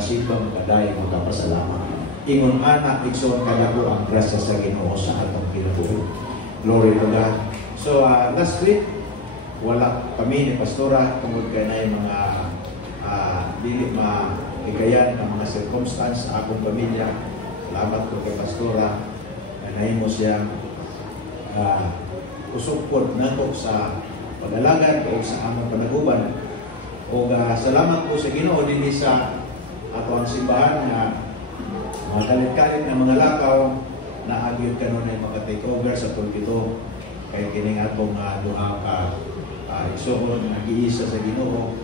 makasimba, makadayo, makapasalamat. Ingon anak, igsoon kadako ang grasya sa Ginoo sa atong kinabuhi. Glory to God. So, last week, wala kami ni Pastora tungkol kay na yung mga dili maigayan ng mga circumstance sa akong pamilya. Salamat ko kay Pastora na nahimo siya usupod nato sa pag-alagad o sa among panaguban. O salamat po sa Ginoo dinhi sa ato ang simbahan na mga kalit-kalit na mga lakaw na agyod kanon ay maka-take over sa pulpito kay kining atong duha ka igsoon nag-iisa sa Ginoo,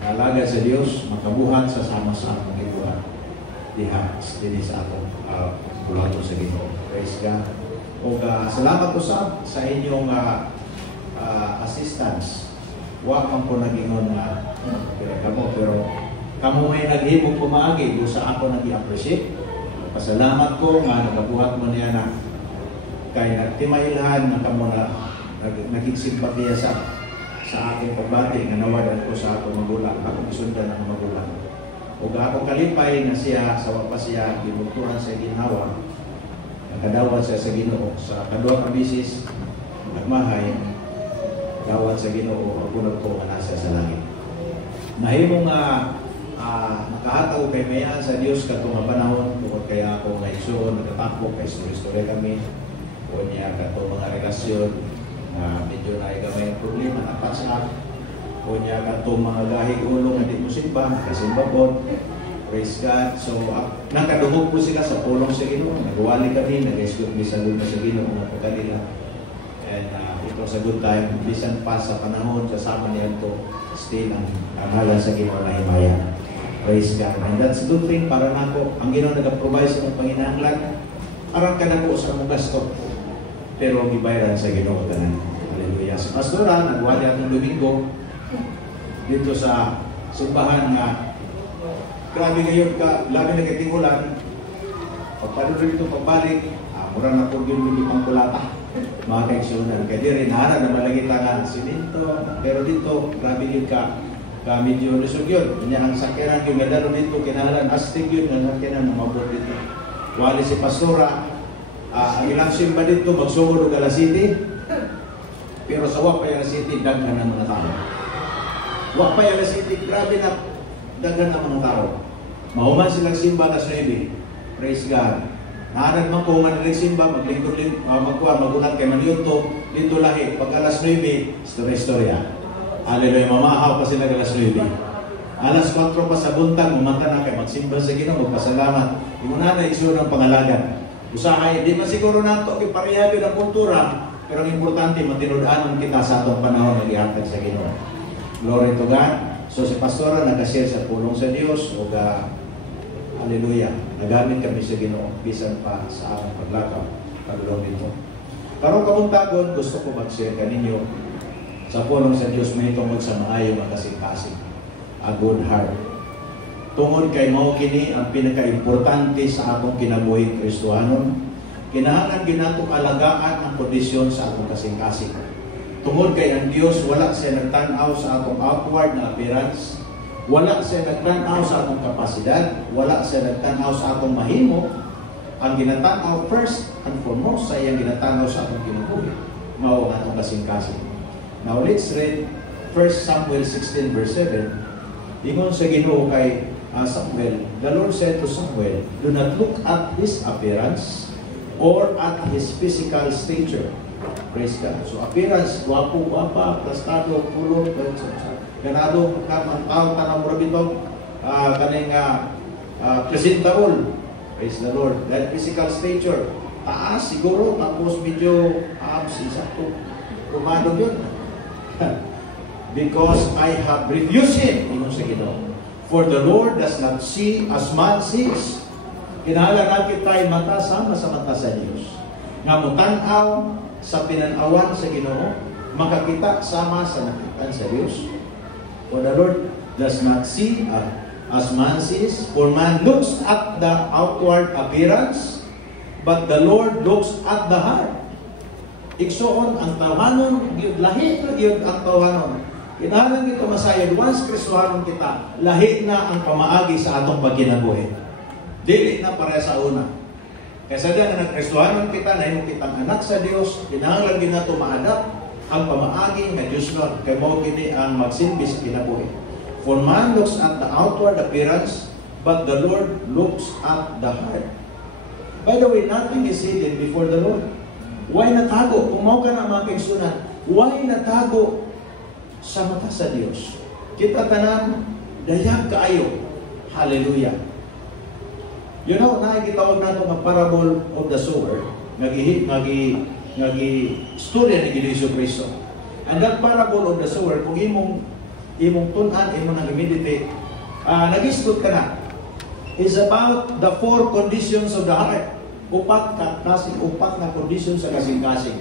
nalaga sa Dios, makabuhat sa sama-sama ng ibuhat diha dinhi sa atong bulato sa Ginoo. Praise God. O salamat po sa inyong assistance. Wa man po nag-ingon na kamo, pero kamo may naghimog pumaagi sa ako nag-i-appreciate. Pasalamat ko nga nagabuhat mo niya na kay nagtimailhan na kamo na naging simpatiya sa aking pagbati nga nawadan ko sa akong magulang, akong isundan ng magulang. O ako kalipay na siya sa wapas siya gibugtuhan sa ginawa, nakadawat siya sa Ginoo sa kaduha ka bisis nagmahay dawat sa Ginoo pagpunod ko nga nasa sa langit. Nahimo nga nakahataw kay mayan sa Dios katong nga panahon tungod kaya ako nga igsoon nagatakbo kay story kami o niya katong mga relasyon na medyo na gamay ang problema na pasak o niya katong mga gahig ulo nga di mo simba kasimba po. Praise God. So nakadungog po sila sa pulong sa Ginoo, nagwali kami, nag-escort mi sa lugar sa Ginoo nga pagkanila. And ito sa good time, bisan pa sa panahon kasama niya ito still ang amalan sa Ginoo na himaya. Praise God. And that's a good thing para nako. Ang Ginoo nag-provide sa mga panginahanglan. Aram ka na po sa mga gasto. Pero gibayaran sa Ginoo tanan. Hallelujah. Sa Pastora, nagwali atong Domingo dito sa simbahan nga grabe ngayon ka, labi na katingulan. Pagpanuloy dito pagbalik, mura na po yung pang kulata. Mga kaigsunan. Kaya di rin, hara na malagita nga siminto. Pero dito, grabe yun ka medyo lusog yun. Kanya ang sakiran yung medalo dito, kinahalan astig yun, ang sakiran ng mabot dito. Wali si Pastora, ang ilang simba dito, magsugod o Gala City. Pero sa Wapay City, daghan ng mga tao. Wapay City, grabe na daghan ng mga tao. Mahuman silang simba na 9. Praise God. Naanad man po nga nagsimba, magulat kay Maniyuto, dito lahi. Pag alas 9, istorya. Hallelujah, mamahaw pa sila alas 9. Alas 4 pa sa buntag, umanta na kay magsimba sa Ginoo, magpasalamat. Yung na iso ng pangalagan. Usahay, di man siguro nato iparehab ng kultura, pero ang importante, matinudanan kita sa atong panahon na ihatag sa Ginoo. Glory to God. So si Pastora nag-share sa pulong sa Dios o hallelujah, nagamit kami sa Ginoo bisan pa sa among paglakaw pagdulong dito. Karong kabuntagon gusto ko mag-share kaninyo sa pulong sa Dios may tungod sa maayo nga kasing-kasing, a good heart. Tungod kay mao kini ang pinaka-importante sa atong kinabuhing Kristohanon. Kinahanglan ginatong alagaan ang kondisyon sa atong kasing-kasing. Tungod kay ang Dios wala siya nagtan-aw sa atong outward na appearance, wala siya nagtan-aw sa atong kapasidad, wala siya nagtan-aw sa atong mahimo. Ang ginatan-aw first and foremost sa iyang ginatan-aw sa atong kinabuhi, mao ang atong kasing-kasing. Now let's read 1 Samuel 16 verse 7. Ingon sa Ginoo kay Samuel, the Lord said to Samuel, do not look at his appearance or at his physical stature. Praise God. So appearance, guwapo, guwapa, plastado, pulo, ganado, tao, tanang murabito, kaning presentable. Praise the Lord. That physical stature, taas siguro, tapos medyo abs, isakto. Kumado yun. Because I have refused him, ingon sa Ginoo. For the Lord does not see as man sees. Kinahanglan natin tayo mata sama sa mata sa Diyos. Nga mutanaw sa pinanawan sa Ginoo, makakita sama sa nakitaan sa Diyos. For the Lord does not see as man sees. For man looks at the outward appearance, but the Lord looks at the heart. Igsoon ang tawanon, lahi yun ang tawanon. Kinahanglan kita masayod, once Kristohanon kita, lahi na ang pamaagi sa atong pagkinabuhi. Dili na para sa una. Kaya sadya nga nagkristohanon kita, nahimo kitang anak sa Dios, kinahanglan din nato maadap ang pamaagi nga Dios Lord. Kaya mo kini ang magsilbi sa kinabuhi. For man looks at the outward appearance, but the Lord looks at the heart. By the way, nothing is hidden before the Lord. Why natago? Kung mao ka na mga kaigsunan, why natago sa mata sa Dios? Kita tanan, dayag kaayo. Hallelujah. You know, nakikitawag nato ng parable of the sower, storya ni Jesu Cristo. And that parable of the sower, kung imong tunan, imong nag-meditate, nag-istot ka na, is about the 4 conditions of the heart. Upat na conditions sa kasing-kasing.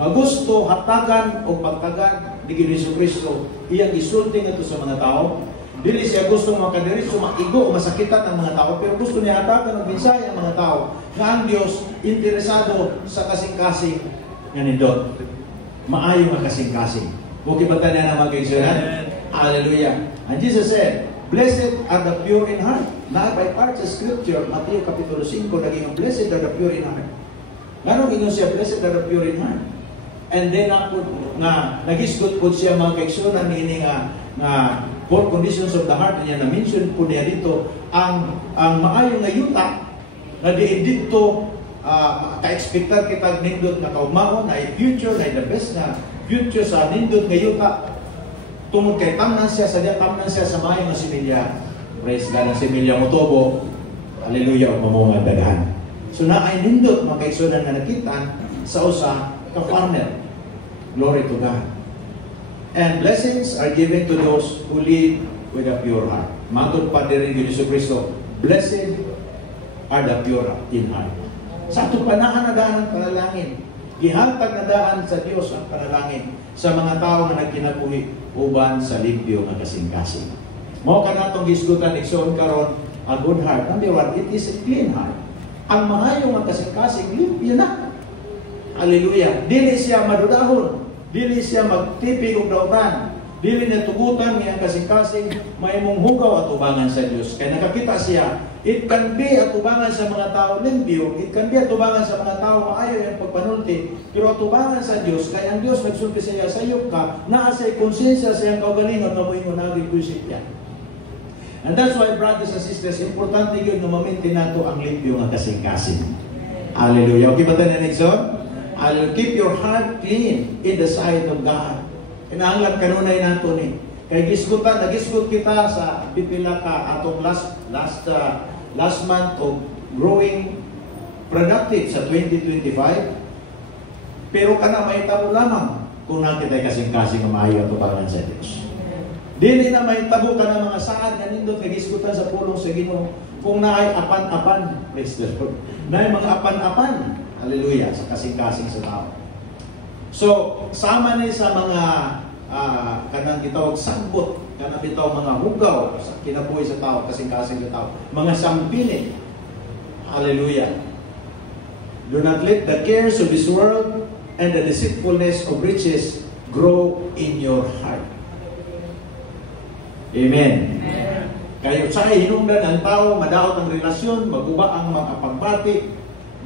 Nga gusto, hatagan o pagtagan ni Jesu Cristo, iyang isulting ito sa mga tao. Dili siya gusto makadiretso, maigo o masakitan ng mga tao, pero gusto niya hatagan ng mensahe ang mga tao na ang Diyos interesado sa kasing-kasing nga nindot. Maayo nga kasing-kasing. Okay ba tayo na mga kaigsunan? Hallelujah. And Jesus said, "Blessed are the pure in heart." Na by part sa scripture, Mateo Kapitulo 5, naging blessed are the pure in heart. Ganong ingon siya, blessed are the pure in heart. And then ako nga nagisgot po siya mga kaigsunan ini nga 4 conditions of the heart niya na-mention po niya dito ang maayong nga yuta na diin dito ka-expectar kita nindot na kaugmaon na future na the best na future sa nindot nga yuta tungod kay tamnan siya sa maayong nga similya. Praise God, ang similya motobo. Hallelujah, o mamungad dagahan. So na ay nindot mga kaigsunan na nakitaan sa usa ka farmer. Glory to God. And blessings are given to those who live with a pure heart. Matod pa din ni Jesu Cristo, blessed are the pure in heart. Sa ato panahon na daan ang panalangin, gihatag na daan sa Dios ang panalangin sa mga tao na nagkinabuhi uban sa limpyo nga kasing-kasing. Mao ka natong gisgutan igsoon karon a good heart. Number 1, it is a clean heart. Ang maayo nga kasing-kasing limpyo na. Hallelujah. Dili siya madudahon. Dili siya magtipig og dautan. Dili niya tugutan niya kasing-kasing may mong hugaw at ubangan sa Dios. Kaya nakakita siya, it can be atubangan sa mga tao limpyo, it can be atubangan sa mga tao maayo yung pagpanulti, pero atubangan sa Dios, kaya ang Dios nagsulti sa iya, sayop ka, naa sa konsensya sa iyang kaugalingon na mo'y ngunagin kusip yan. And that's why, brothers and sisters, importante yun na mamintin nato ang limpyo nga kasing-kasing. Hallelujah. Okay ba tayo na next one? I'll keep your heart clean in the sight of God. Kinahanglan kanunay nato ni. Kay nagisgot kita sa pipila ka atong last month of growing productive sa 2025. Pero kana mahitabo lamang kung nakita kasing-kasing nga maayo ato para sa Dios. Dili na mahitabo ka ng mga saad nga nindot nagisgutan sa pulong sa Ginoo kung naay apan-apan, praise the Lord. Naay mga apan-apan. Hallelujah, sa kasing-kasing sa tao. So, sama ni sa mga kanang gitawag sagbot, kanang gitawag mga hugaw sa kinabuhi sa tao, kasing-kasing sa tao. Mga sampini. Hallelujah. Do not let the cares of this world and the deceitfulness of riches grow in your heart. Amen. Kayo sa hinungdan ang tao, madaot ang relasyon, maguba ang mga pagbati,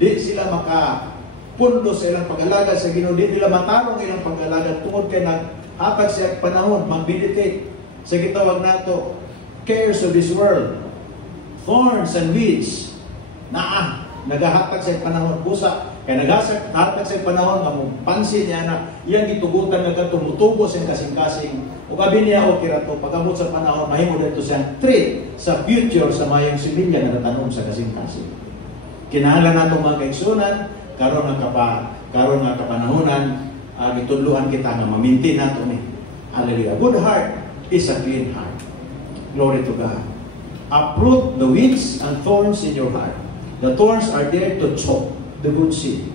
di sila makapundo sa ilang pag-alaga sa Ginoo, di nila matarong ilang pag-alaga tungod kay naghatag siya panahon, mag-meditate sa gitawag nato, cares of this world, thorns and weeds, nagahatag siya panahon, busa, kaya naghatag siya panahon, pansin niya na, iyang gitugutan nga tumutubos yung kasing-kasing, o kabi niya, o kirato, pag-abot sa panahon, mahimo dito siyang treat sa future sa mayong similya na natanom sa kasing-kasing. Kinahanglan nato mga kaigsunan, karon nga kapanahonan, gitudluan kita nga mamintin nato ni. Hallelujah. Good heart is a clean heart. Glory to God. Uproot the weeds and thorns in your heart. The thorns are there to choke the good seed.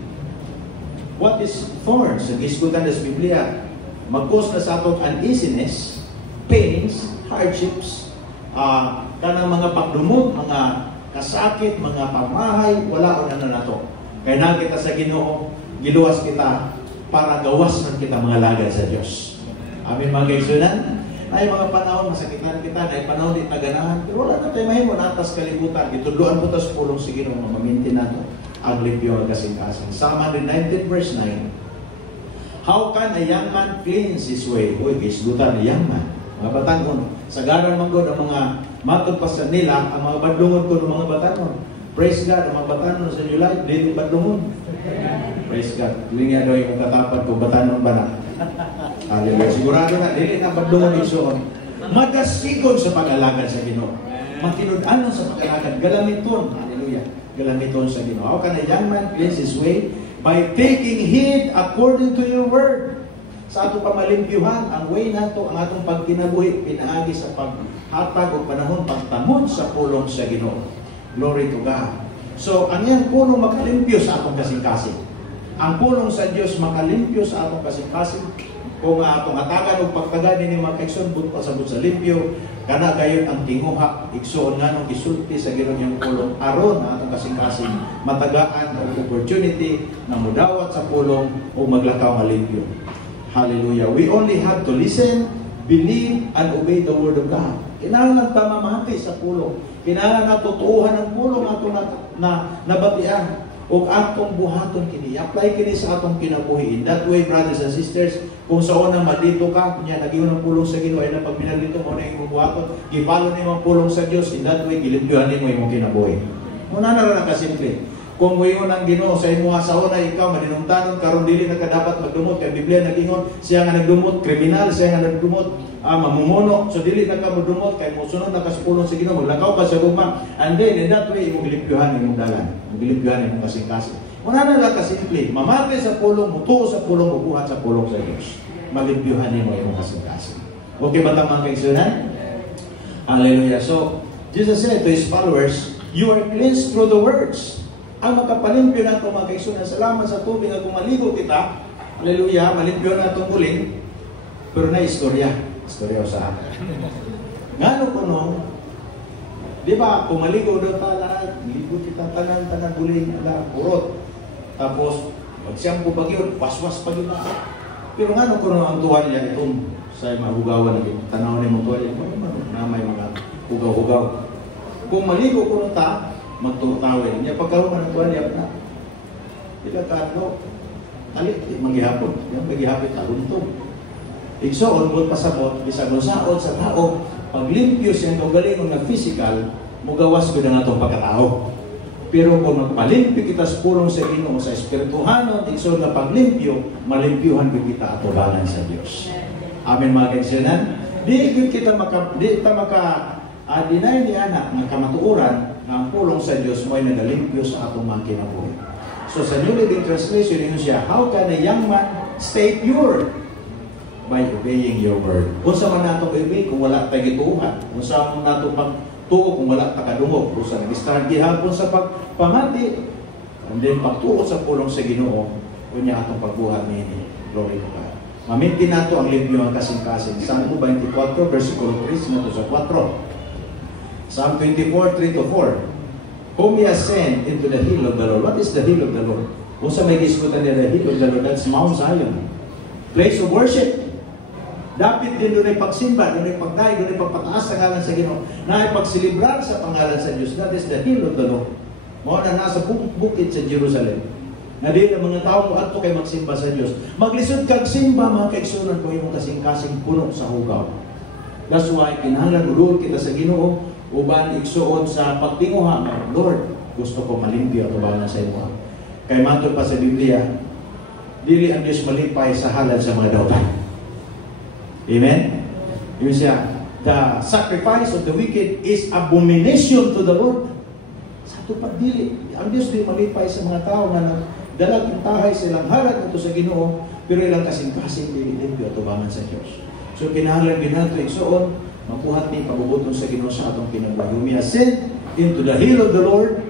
What is thorns? Ang isgutan sa Biblia, mag-cause na sa atong uneasiness, pains, hardships, kanang mga pagdumog, mga kasakit, mga pamahay, wala ko na nato. Kaya na kita sa Ginoo, giluwas kita para gawas man kita mga lagay sa Diyos. Amin mga kaigsunan. Ay mga panahon, masakitan kita, ay panahon di taganahan. Pero wala na tayo mahimo na atas kalibutan. Ituluan po tas pulong sige nung mamaminti na ito. Ang limpyo ang kasing-kasing. Psalm 119 verse 9. How can a young man cleanse his way? Uy, kisgutan a young man. Mga batangon. Sagaran man ko ang mga matagpasan nila, ang mga badlungon ko ng mga batangon. Praise God, ang mga batanon sa July, dito badlungon. Praise God. Tuwing nga daw yung katapat ko, batanon ba na? Hallelujah. Sigurado na, dili na badlungon isoon. Madasigon sa pag-alagad sa Ginoo. Makinudanon sa pag-alagad. Galamiton. Hallelujah. Galamiton sa Ginoo. How can a young man cleanse his way? By taking heed according to your word. Sa atong pamalimpyuhan, ang way nato, ang atong pagkinabuhi, pinaagi sa paghatag o panahon, pagtamon sa pulong sa Ginoo. Glory to God. So, ang iyang pulong makalimpyo sa atong kasing-kasing. Ang pulong sa Diyos makalimpyo sa atong kasing-kasing. Kung atong hatagan o pagtagan ni mga kaigsoon, buto sa limpyo, kana gayon ang tinguha, igsoon nga nung isulti sa Ginoo niyang pulong, aron na atong kasing-kasing matagaan o opportunity na mudawat sa pulong o maglakaw malimpyo. Hallelujah. We only have to listen, believe, and obey the Word of God. Kinahanglan tamamati sa pulong. Kinahanglan natutuhan ang pulong atong nabatian. O atong buhaton kini. Apply kini sa atong kinabuhi. In that way, brothers and sisters, kung sa unang madito ka, kunya nag-iwan ng pulong sa Ginoo, ay na pag binalito mo na yung buhaton, gipalo na yung pulong sa Diyos, in that way, gilimpyuhan mo yung kinabuhi. Muna na rin kasimple. Kung mo yun ang Ginoo sa imo sa una, ikaw madinungtanon karon dili na ka dapat magdumot kay Biblia nagingon siya nga nagdumot kriminal, siya nga nagdumot mamumuno, so dili na ka modumot kay mosunod na ka sa pulong sa Ginoo, maglakaw ka sa gugma, and then in that way imo gilimpyuhan imong dalan, gilimpyuhan imong kasing-kasing. Una na lang kasimple, mamati sa pulong, mutuo sa pulong, bubuhat sa pulong sa Dios. Malimpyuhan imo imong kasing-kasing. Okay ba ta mga kaigsunan? Hallelujah. So Jesus said to His followers, you are cleansed through the words. Ang magkapalimpyo na ito mga kaigsunan, salamat sa tubig na kumaligo kita, hallelujah, malimpyo na itong muling, pero na istorya sa akin. Ngano ko nung, di ba, kumaligo daw tala, ligo kita tanan buling, purot, tapos, magsiyampo pag yun, waswas pag yun. Pero ngano ko nung ang tuwalya itong sa mahugawan na tanaw na yung tuwalya, na may mga hugaw-hugaw. Kung maligo ko nung magtutawin. Niya pagkaroon ng tuwan niya na. Ika katlo. Talit, maghihapon. Yan maghihapon taluntong. Igsoon, kung pasabot, bisa kung saon sa tao, paglimpyo siyang kagaling ng physical, mugawas ko na itong pagkatao. Pero kung magpalimpyo kita sa pulong sa Ginoo, sa espirituhanon, igsoon na paglimpyo, malimpyuhan ko kita atubangan sa Diyos. Amen mga kaigsunan. Di kita deny ni anak ng kamatuuran na ang pulong sa Diyos mo ay nagalimpyo sa atong mga kinabuhi. So sa New Living Translation, yun siya, how can a young man stay pure? By obeying your word. Kung sa man nato ibig, kung wala tayo gituuhan, kung sa man nato pagtuo, kung wala tayo kadungog, kung sa nag-start gihapon sa pagpamati, and then pagtuo sa pulong sa Ginoo, kunya atong pagbuhat niini. Glory to God. Maminti nato ang limpyo ang kasing-kasing. Psalm 24, versikulo 3, nato sa 4. Psalm 24, 3-4. Whom ye ascend into the hill of the Lord. What is the hill of the Lord? Kung sa may giskutan niya, the hill of the Lord, that's Mount Zion. Place of worship. Dapat din doon ay pagsimba, doon ay pagdaig, doon ay pagpataas sa ngalan sa Ginoo, na ay pagsilibrar sa pangalan sa Diyos. That is the hill of the Lord. Mga na nasa bukid sa Jerusalem. Na di na mga tao mo ato kay magsimba sa Diyos. Maglisod kag simba mga kaigsunan ko imong kasing-kasing puno sa hugaw. That's why kinahanglan ulol kita sa Ginoo uban igsuon sa pagtinguha. Lord, gusto ko malimpyo at ubanan sa imo. Kay matod pa sa Biblia, dili ang Diyos malipay sa halad sa mga dautan. Amen? Yun siya, the sacrifice of the wicked is abomination to the Lord. Sa tupad dili, ang Diyos di malipay sa mga tao na dalag intahay silang halad ito sa Ginoo, pero ilang kasing-kasing limpyo at ubanan sa Diyos. So kinahanglan binato igsuon, mapuhat ni pabubuton sa Ginoo sa atong kinabuhi. Whom ye ascend into the hill of the Lord,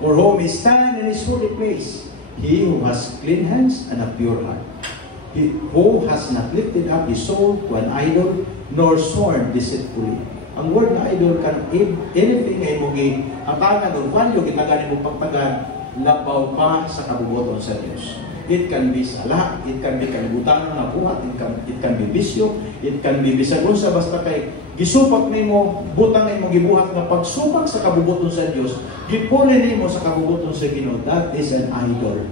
or whom ye stand in His holy place, he who has clean hands and a pure heart, he who has not lifted up his soul to an idol, nor sworn deceitfully. Ang word na idol kan anything ay mugi hatagan o value gitagan mo pagtagan labaw pa sa kabubuton sa Dios. It can be sala, it can be kalibutan nga buhat, it can be bisyo, it can be bisag unsa basta kay gisupak nimo, butang nimo gibuhat nga pagsupak sa kabubuton sa Dios, gipuli nimo sa kabubuton sa Ginoo. That is an idol.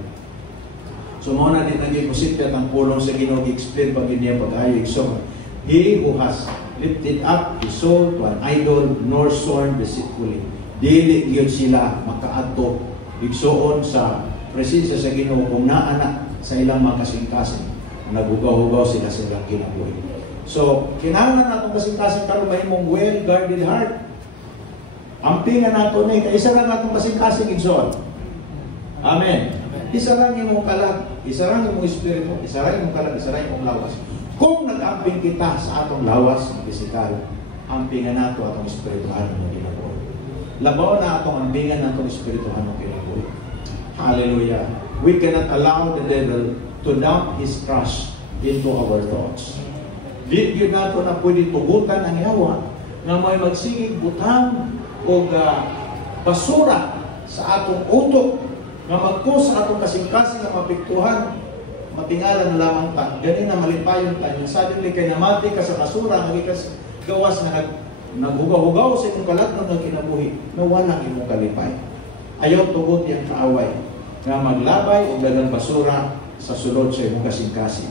So mo na din naging positya ng pulong sa Ginoo gi-explain pag niya pag-ayo igsoon. He who has lifted up his soul to an idol nor sworn deceitfully, dili gyud sila makaadto igsoon sa presensya sa Ginoo kung naana sa ilang mga kasing-kasing. Naghugaw-hugaw sila sa ilang kinabuhi. So, kinahanglan natong kasing-kasing karon mahimong well-guarded heart. Ampingan nato ni isa lang natong kasing-kasing igsoon. Amen. Isa lang imong kalag, isa lang imong espiritu, isa lang imong kalag, isa lang imong lawas. Kung nag-amping kita sa atong lawas ng pisikal, ampingan nato atong espirituhan ng kinabuhi. Labaw na atong ampingan natong espirituhan ng kinabuhi. Hallelujah. We cannot allow the devil to dump his crush into our thoughts. Di yun nato na pwede tugutan ang yawa na may magsigig butang o basura sa atong utok na magkus sa atong kasing-kasing na mapiktuhan, matingala na lamang ta. Ganin na malipayon ta. Yung suddenly kay namati ka sa basura, nagikas gawas na naghugaw-hugaw sa imong kalatnon ng kinabuhi, na walang imong kalipay. Ayaw tugot yung kaaway nga maglabay o dagang basura sa sulod sa imong kasing-kasing.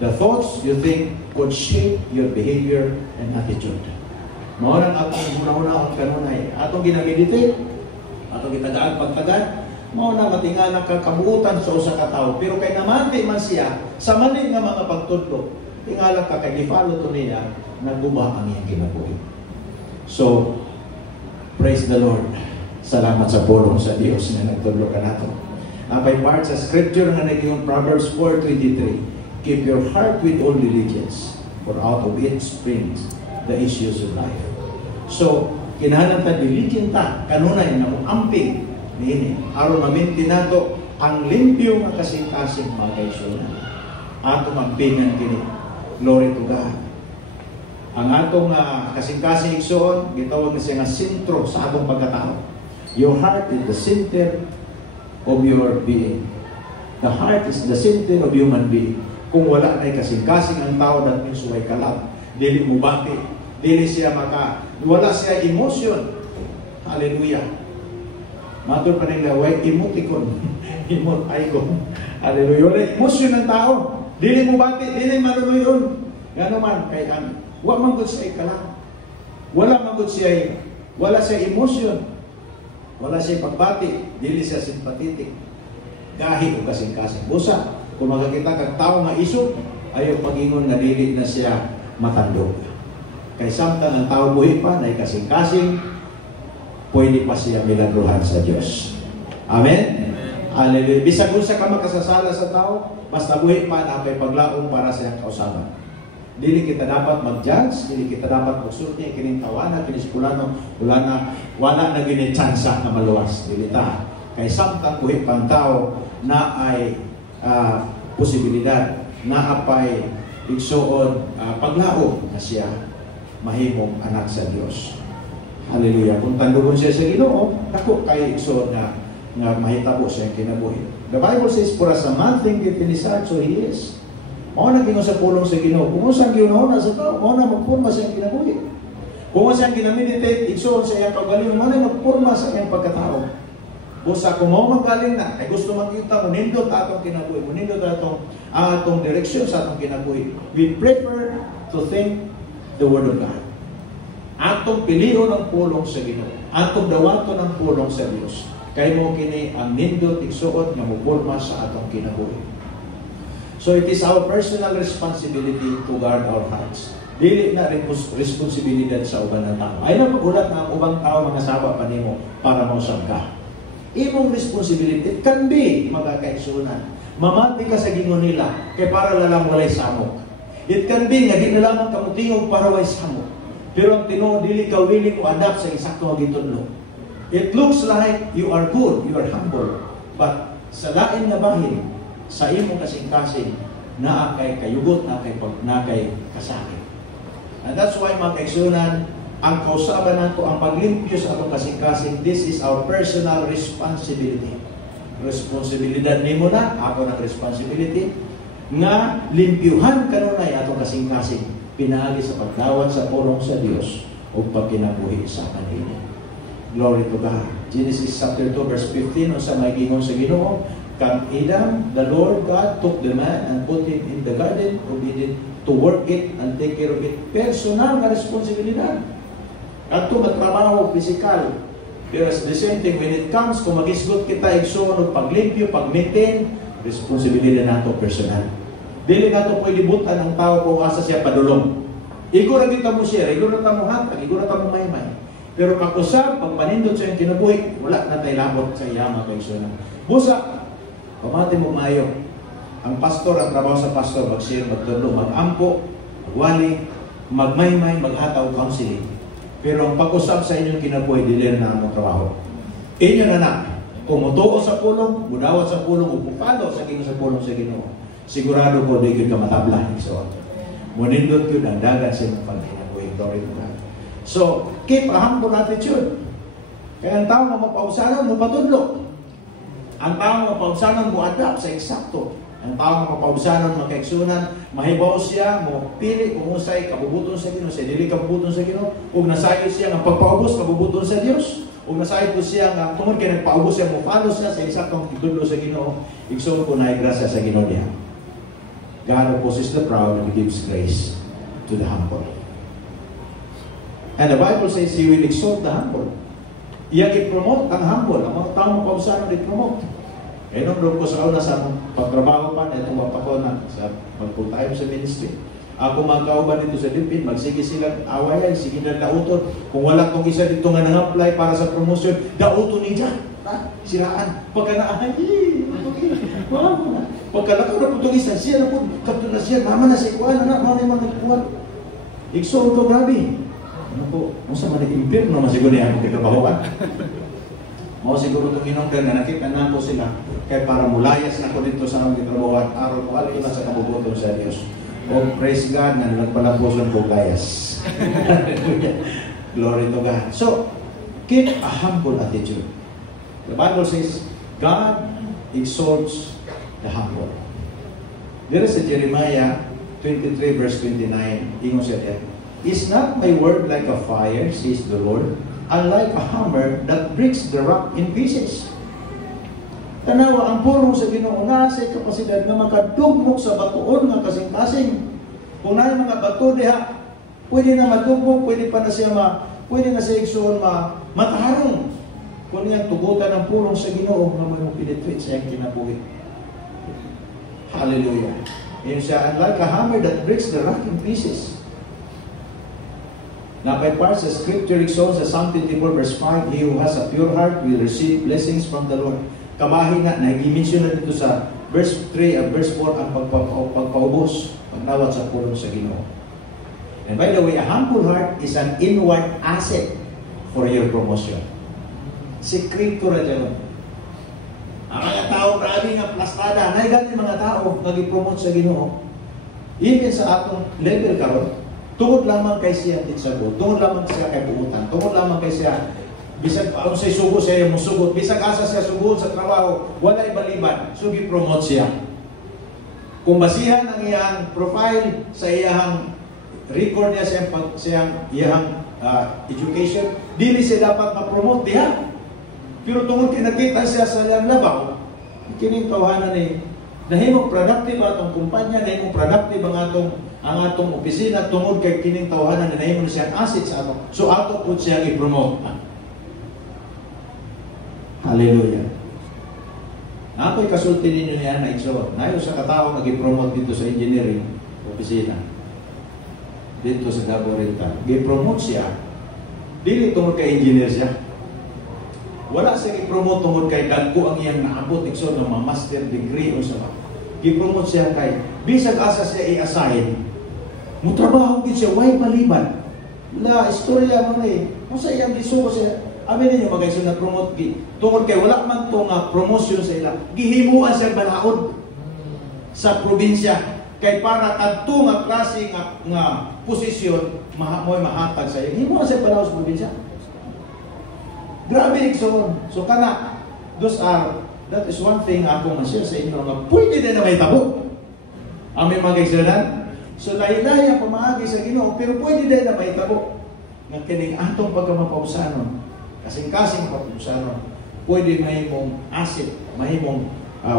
The thoughts you think could shape your behavior and attitude. Maunang atong una-una ang kanunay. Atong ginameditate, atong gitagaan pagtagad, mauna matingala ka kabuutan sa usa ka tawo. Pero kay namante man siya, sa mali nga mga pagtudlo, tingala ka kay gifalo to niya, nagguba ang iyang kinabuhi. So, praise the Lord. Salamat sa pulong sa Dios na nagtudlo ka nato. Apay part sa scripture nga naging Proverbs 4:23, keep your heart with all diligence, for out of it springs the issues of life. So, kinahanglan ta diligent ta kanunay na mo amping niini aron maminti nato ang limpyo nga kasing-kasing mga kaigsuonan. Ato mampingan kini. Glory to God. Ang atong kasing-kasing igsoon gitawag na siya nga sentro sa atong pagkatao. Your heart is the center of your being. The heart is the center of human being. Kung wala na'y kasing-kasing ang tao, that means way kalab. Dili mo bati. Dili siya wala siya emotion. Hallelujah. Matur pa nila, way emoticon. Emot-icon. Hallelujah. Wala emotion ng tao. Dili mo bati. Dili malunuyon. Gano man, kay wa man gud siya kalab. Wala siya emotion. Wala siya pagbati, dili siya simpathetic. Gahi o kasing-kasing. Busa, kung makakita kang tao nga isog, ayaw pag-ingon na dili na siya matandog. Kay samtang ang tao buhi pa, na kasing-kasing, pwede pa siya milagruhan sa Diyos. Amen? Hallelujah. Bisag kung siya ka makasasala sa tao, basta buhi pa, napay paglaong para sa iyang kausaban. Dili kita dapat mag-judge, dili kita dapat magsulti, kining tawana, kiniskulano, wala na gini tsansa na maluwas. Dili ta. Kay samtang buhi pang tao na ay posibilidad, na apay igsuon paglao na siya mahimong anak sa Dios. Hallelujah. Kung tandugon siya sa Ginoo, ako kay igsuon na mahitabo siya kinabuhi. The Bible says, for as a man thinketh in his heart, so he is. Mao na gingon sa pulong sa Ginoo. Kung saan ginoo na sa tao, mao na magpurma sa iyang kinabuhi. Kung saan ginameditate, igsoon sa iyang kagaling, mao na magpurma sa iyang pagkatao. Busa kung mao magaling na, ay gusto makita mo nindot atong kinabuhi, mo nindot atong direksyon sa atong kinabuhi. We prefer to think the Word of God. Atong piliho ng pulong sa Ginoo. Atong dawato ng pulong sa Dios. Kay mo kini ang nindot igsuon nga mupurma sa atong kinabuhi. So it is our personal responsibility to guard our hearts. Dili na responsibilidad sa uban na tao. Ay na magulat na ang ubang tao mga saba pa nimo para mausab ka. Imong responsibility, it can be mga kaigsuonan. Mamati ka sa gingon nila kay para lalang walay samok. It can be nga di na lamang kamutingog para walay samok. Pero ang tinuod dili ka willing to adapt sa eksakto nga gitudlo. It looks like you are good, you are humble, but sa lain nga bahin, sa imong kasing-kasing, naa kay kayugot, naa kay kasakit. And that's why mga kaigsuonan, ang kausaban nato, ang paglimpyo sa atong kasing-kasing, this is our personal responsibility. responsibilidad nimo na, ako na responsibility, nga limpyuhan kanunay atong kasing-kasing, pinaagi sa pagdawat sa pulong sa Dios o pagkinabuhi sa kanila. Glory to God. Genesis chapter 2 verse 15, sa may gingon sa Ginoo, kang Adam, the Lord God took the man and put him in the garden to work it and take care of it. Personal na responsibilidad. At ito matrabaho, physical. Pero the same thing, when it comes, kung mag-isgot kita, igsoon, paglimpyo, pag-maintain, responsibilidad nato personal. Dili nato pwede butan ang tao kung asa siya padulong. Igura kita mo siya, igura ta mo hatag, igura ta mo maymay. Pero kakusap, pag panindot sa iyong kinabuhi, wala na tayo labot sa iyama kay igsoon. Busa, pamati mo mayo. Ang pastor, ang trabaho sa pastor, mag-share, magtulong, mag-ampo, magwali, magmaymay, maghataw, counseling. Pero ang pag-usap sa inyong kinabuhi, dili na ang trabaho. Inyo na na, kung mutuo sa pulong, mudawat sa pulong, upupalo sa Ginoo sa pulong sa Ginoo, sigurado ko, di ka matabla. So, munindot yun ang dagat sa inyong pagkinabuhi. Glory to God. So, keep a humble attitude. Kaya ang tao na mapausanan, mapatudlo. Ang tao na mapausanan, mo adapt sa eksakto. Ang tao na mapausanan, makaiksunan, mahibaw siya, mo pili, kung usay, kabubuton sa Ginoo, sa dili kabubuton sa Ginoo, kung nasayo siya, ang pagpaubos, kabubuton sa Dios, kung nasayo po siya, nga tungod kaya nagpaubos siya, mo follow siya sa eksaktong itudlo sa Ginoo, igsoon po na grasya sa Ginoo niya. God opposes the proud and gives grace to the humble. And the Bible says He will exalt the humble. Iyang i-promote ang humble. Ang mga taong pausahan i-promote. Eh, nung doon ko sa una sa pagtrabaho pa, itong mapakona sa mag-full time sa ministry. Ako mga kauban dito sa Lipin, magsige sila awayan, sige na lauton. Kung wala kong isa dito nga nang-apply para sa promotion, dauton ni dyan. Siraan. Pagka na, pagka lakaw na po itong isa, siya na po, kapto na siya, mama na siya, kuha na, mama na nagkuha. Ikso ito, grabe. Ano po, kung sa manag-impir, naman siguro niya ako kikabahuan. Mao siguro itong inonggan na nakita na po sila kaya para mulayas na ko dito sa aming trabaho at araw ko alito na sa kabubuton sa Diyos. Oh, praise God na nagpalapuson ko gayas. Glory to God. So, keep a humble attitude. The Bible says, God exalts the humble. There is Jeremiah 23 verse 29. Ingon siya, is not my word like a fire, says the Lord, unlike a hammer that breaks the rock in pieces. Tanawa, ang pulong sa Ginoo na sa kapasidad na makadugmok sa batuon nga kasing-kasing. Kung na mga bato diha, pwede na madugmok, pwede pa na siya pwede na siya igsoon mataharong. Kung niyang tugutan ng pulong sa Ginoo na may pinitwit sa iyang kinabuhi. Hallelujah. Yun siya, unlike a hammer that breaks the rock in pieces. Now, by parts, the scripture exalts, Psalm 24 verse 5, he who has a pure heart will receive blessings from the Lord. Kabahin nga, nag-mention na dito sa verse 3 at verse 4 ang pagpaubos, pagdawat sa pulong sa Ginoo. And by the way, a humble heart is an inward asset for your promotion. Sekreto na dyan. Ang mga tao, grabe nga plastada. Naigan yung mga tao, nag-promote sa Ginoo. Even sa atong level karon, tungod lamang kay siya titsago, tungod lamang siya kay puutan, tungod lamang kay siya, bisag paano siya sugo siya yung musugot, bisag asa siya sugot sa trabaho, wala ibaliban, so gi-promote siya. Kung basihan ang iyang profile sa iyang record niya sa iyang education, dili siya dapat ma-promote diha. Pero tungod kinakita siya sa labaw, kining tawanan ni nahimong productive atong kumpanya, nahimong productive ang atong opisina tungod kay kining tawhanan na nahimo siya asset sa ato. So ato pud siya i-promote. Hallelujah. Ako'y kasulti ninyo niya na igsoon. Nayo sa katao nag-i-promote dito sa engineering opisina. Dito sa Davao Oriental. Gi-promote siya. Dili tungod kay engineer siya. Wala siya i-promote tungod kay dagko ang iyang naabot igsoon ng master degree o sa gi-promote siya kay bisag asa siya i-assign. Mutrabaho gid siya way maliban. La istorya mo ni. Kung sa iyang gisuko siya, amin ninyo magayso na promote gi. Tungod kay wala man to nga promotion sa ila. Gihimuan siya balaod sa probinsya kay para kadto nga klase nga posisyon mo'y mahatag sa iya. Himuan siya balaod sa probinsya. Grabe ikson. So kana those are that is one thing ako masya sa inyo nga pwede din na may tabo. Amin mga kaigsunan. So lahi-lahi ang pamaagi sa Ginoo, pero pwede din na may tabo. Nga kining atong pagkamapausanon, kasing-kasing papausanon, pwede mahimong asset, mahimong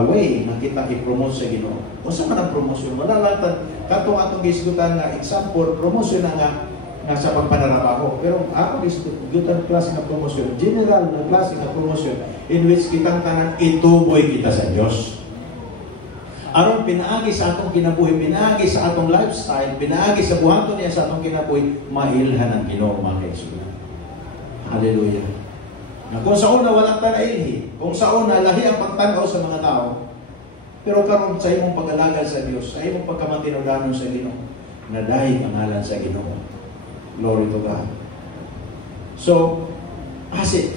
way na kita i-promote sa Ginoo. Kung saan man ang promosyon, wala lang katong atong gisgutan nga example, promosyon na nga sa pagpanarabaho. Pero ako gisgutan klase na promosyon, general na klase na promosyon, in which kitang tanan ituboy kita sa Dios. Aron pinaagi sa atong kinabuhi, pinaagi sa atong lifestyle, pinaagi sa buhaton niya sa atong kinabuhi, mailhan ang Ginoo mga kaigsunan. Hallelujah. Na kung sa una walang tanailhi, kung sa una lahi ang pagtanaw sa mga tao, pero karon sa imong pag-alagad sa Dios, sa imong pagkamatinudanon sa Ginoo, nadahi ang ngalan sa Ginoo. Glory to God. So, asset.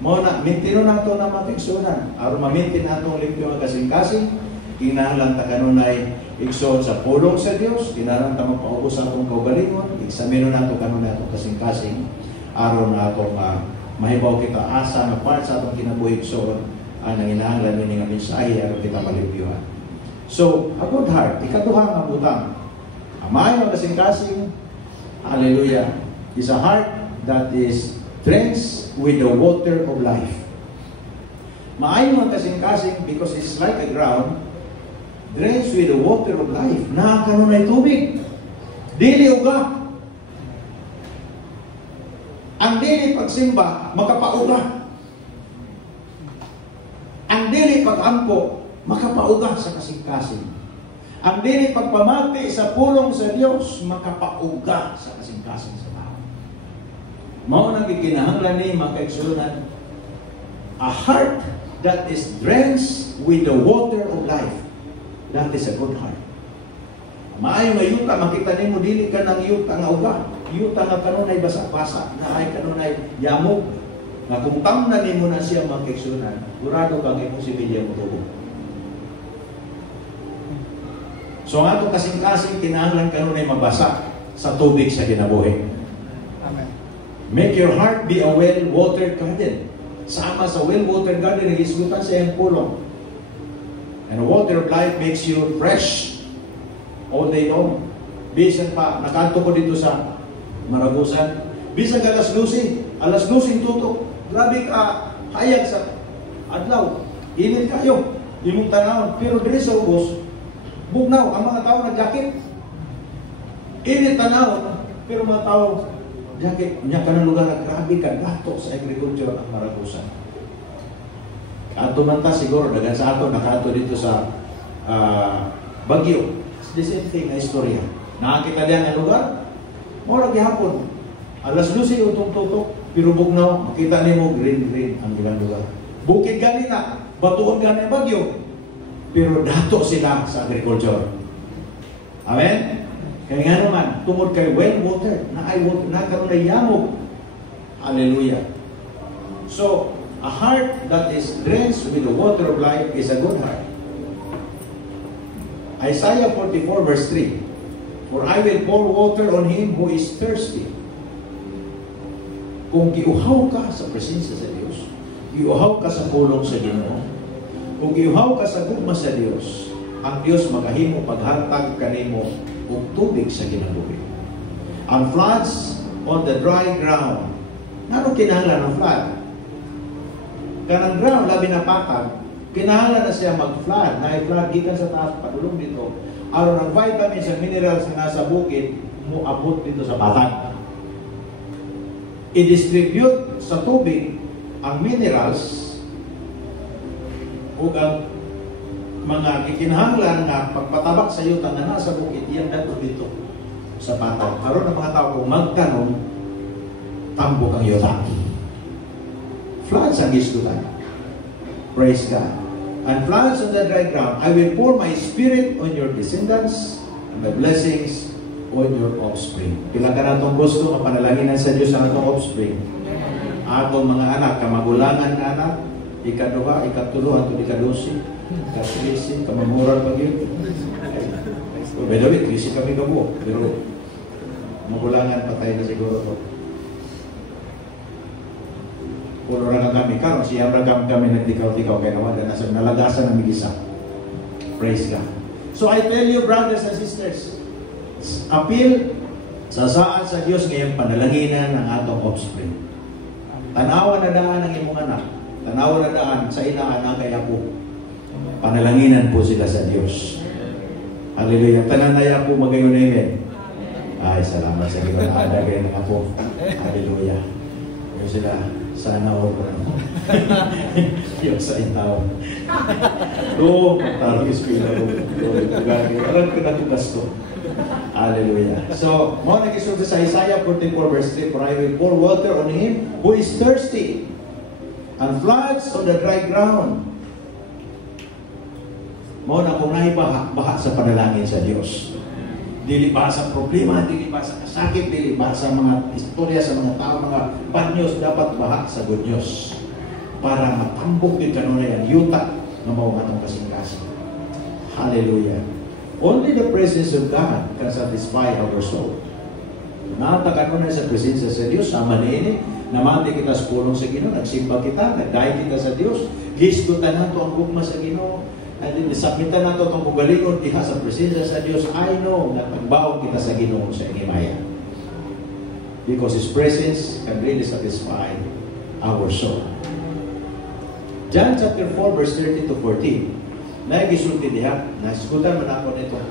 Mo na mintino nato na matigsunan, aron ma-maintain natong limpyo nga kasing-kasing, kinahanglan ta kanunay igsoon sa pulong sa Dios, kinahanglan ta magpaubos sa atong kaugalingon, eksamino nato kanunay atong kasing-kasing, aron natong mahibaw kita asa na part sa atong kinabuhi igsoon ang nanginahanglan ni nga mensahe aron kita malimpyuhan. So, a good heart, ikaduha nga butang. Amay ang kasing-kasing, hallelujah, is a heart that is drenched with the water of life. Maayo ang kasing-kasing because it's like a ground drenched with the water of life. Nakakanunay tubig. Dili uga. Ang dili pagsimba, makapauga. Ang dili pag-ampo, makapauga sa kasing-kasing. Ang dili pagpamati sa pulong sa Dios, makapauga sa kasing-kasing sa tao. Mao nang gikinahanglan ni mga kaigsunan, a heart that is drenched with the water of life. That is a good heart. Maayo nga yuta, makita nimo dili ka ng yuta nga uga. Yuta nga kanunay basa-basa, na ay kanunay yamog. Nga kung tamnan nimo na siya mga kaigsunan, kurado kang imong sibilya mo tubo. So nga itong kasing-kasing kinahanglan kanunay mabasa sa tubig sa kinabuhi. Amen. Make your heart be a well-watered garden. Sama sa well-watered garden, nagisgutan sa iyang pulong. And the water of life makes you fresh all day long. Bisan pa, nakanto ko dito sa Maragusan. Bisan ka alas 12 tutok. Grabe ka, hayag sa adlaw. Init kayo. Imong tanawon. Pero diri sa ubos, bugnaw. Ang mga tao nag-jacket. Init tanawon. Pero mga tao, jacket. Nya ka ng lugar na grabe ka. Gato sa agriculture ang Maragusan. Ato man ta siguro, dagan sa ato, nakato dito sa Baguio. It's the same thing na istorya. Nakakita diyan ang lugar, mura gihapon. Alas 12 utong tutok, pero bugnaw, makita nimo green ang ilang lugar. Bukid gani na, batuon gani ang Baguio, pero dato sila sa agriculture. Amen? Kaya nga naman, tungod kay well water, na ay water, na karoon na yamog. Hallelujah. So, a heart that is drenched with the water of life is a good heart. Isaiah 44 verse 3. For I will pour water on him who is thirsty. Kung giuhaw ka sa presensya sa Diyos, giuhaw ka sa pulong sa Ginoo, kung giuhaw ka sa gugma sa Diyos, ang Diyos magahimo paghatag kanimo og tubig sa kinabuhi. Ang floods on the dry ground. Ano kinahanglan ng flood? Kanang ground, labi na patag, kinahanglan na siya mag-flood, na-flood, gikan sa taas, padulong dito, aron ang vitamins and minerals na nasa bukid, muabot dito sa patag. I-distribute sa tubig ang minerals o ang mga kikinahanglan na pagpatabak sa yuta na nasa bukid, yan dato dito sa patag. Aron ang mga tao kung magtanong, tambok ang yuta. Floods ang gisgutan. Praise God. And floods on the dry ground, I will pour my spirit on your descendants and my blessings on your offspring. Pila ka na itong gusto, mapanalanginan sa Diyos ang itong offspring. Atong mga anak, kamagulangan na anak, ikaduha, ikatulo, atong ikadusi, ikatrisi, kamamuran pag yun. By the way, trisi kami kabuo, pero magulangan patay na siguro to. Pulo ra kami karon siya ra kami nagtikaw-tikaw kay nawala na sa nalagasan ng isa. Praise God. So I tell you, brothers and sisters, appeal sa saan sa Dios ngayong panalanginan ng atong offspring. Tanawa na daan ang imong anak. Tanawa na daan sa inaan ang kaya po. Panalanginan po sila sa Dios. Hallelujah. Tanan na po magayon amen. Ay, salamat sa Ginoo na adagay ng apo. Hallelujah. Yung sila sana o ko na. Yung sa intaw. Oo, tarong ispila ko. Alam ko na tugas ko. Hallelujah. So, mo nag-isulti sa Isaiah 44 verse 3, for I will pour water on him who is thirsty and floods on the dry ground. Mo na kung baha sa panalangin sa Diyos. Dili ba sa problema, dili ba sa kasakit, dili ba sa mga istorya, sa mga tao, mga bad news, dapat baha sa good news. Para matambok din kanuna yan, yuta na mga atong kasing-kasing. Hallelujah. Only the presence of God can satisfy our soul. Natakan mo na sa presensya sa Diyos, sama niini, namati kita sa pulong sa Ginoo, nagsimba kita, nagdahi kita sa Diyos, hisgutan nato ang gugma sa Ginoo, at sabitan nato itong bugalingon diha sa presensya sa Diyos. I know na pagbaon kita sa Ginoo sa Himaya. Because His presence can really satisfy our soul. John chapter 4 verse 30 to 14. Naigisulti diha, nasikutan man ako nitong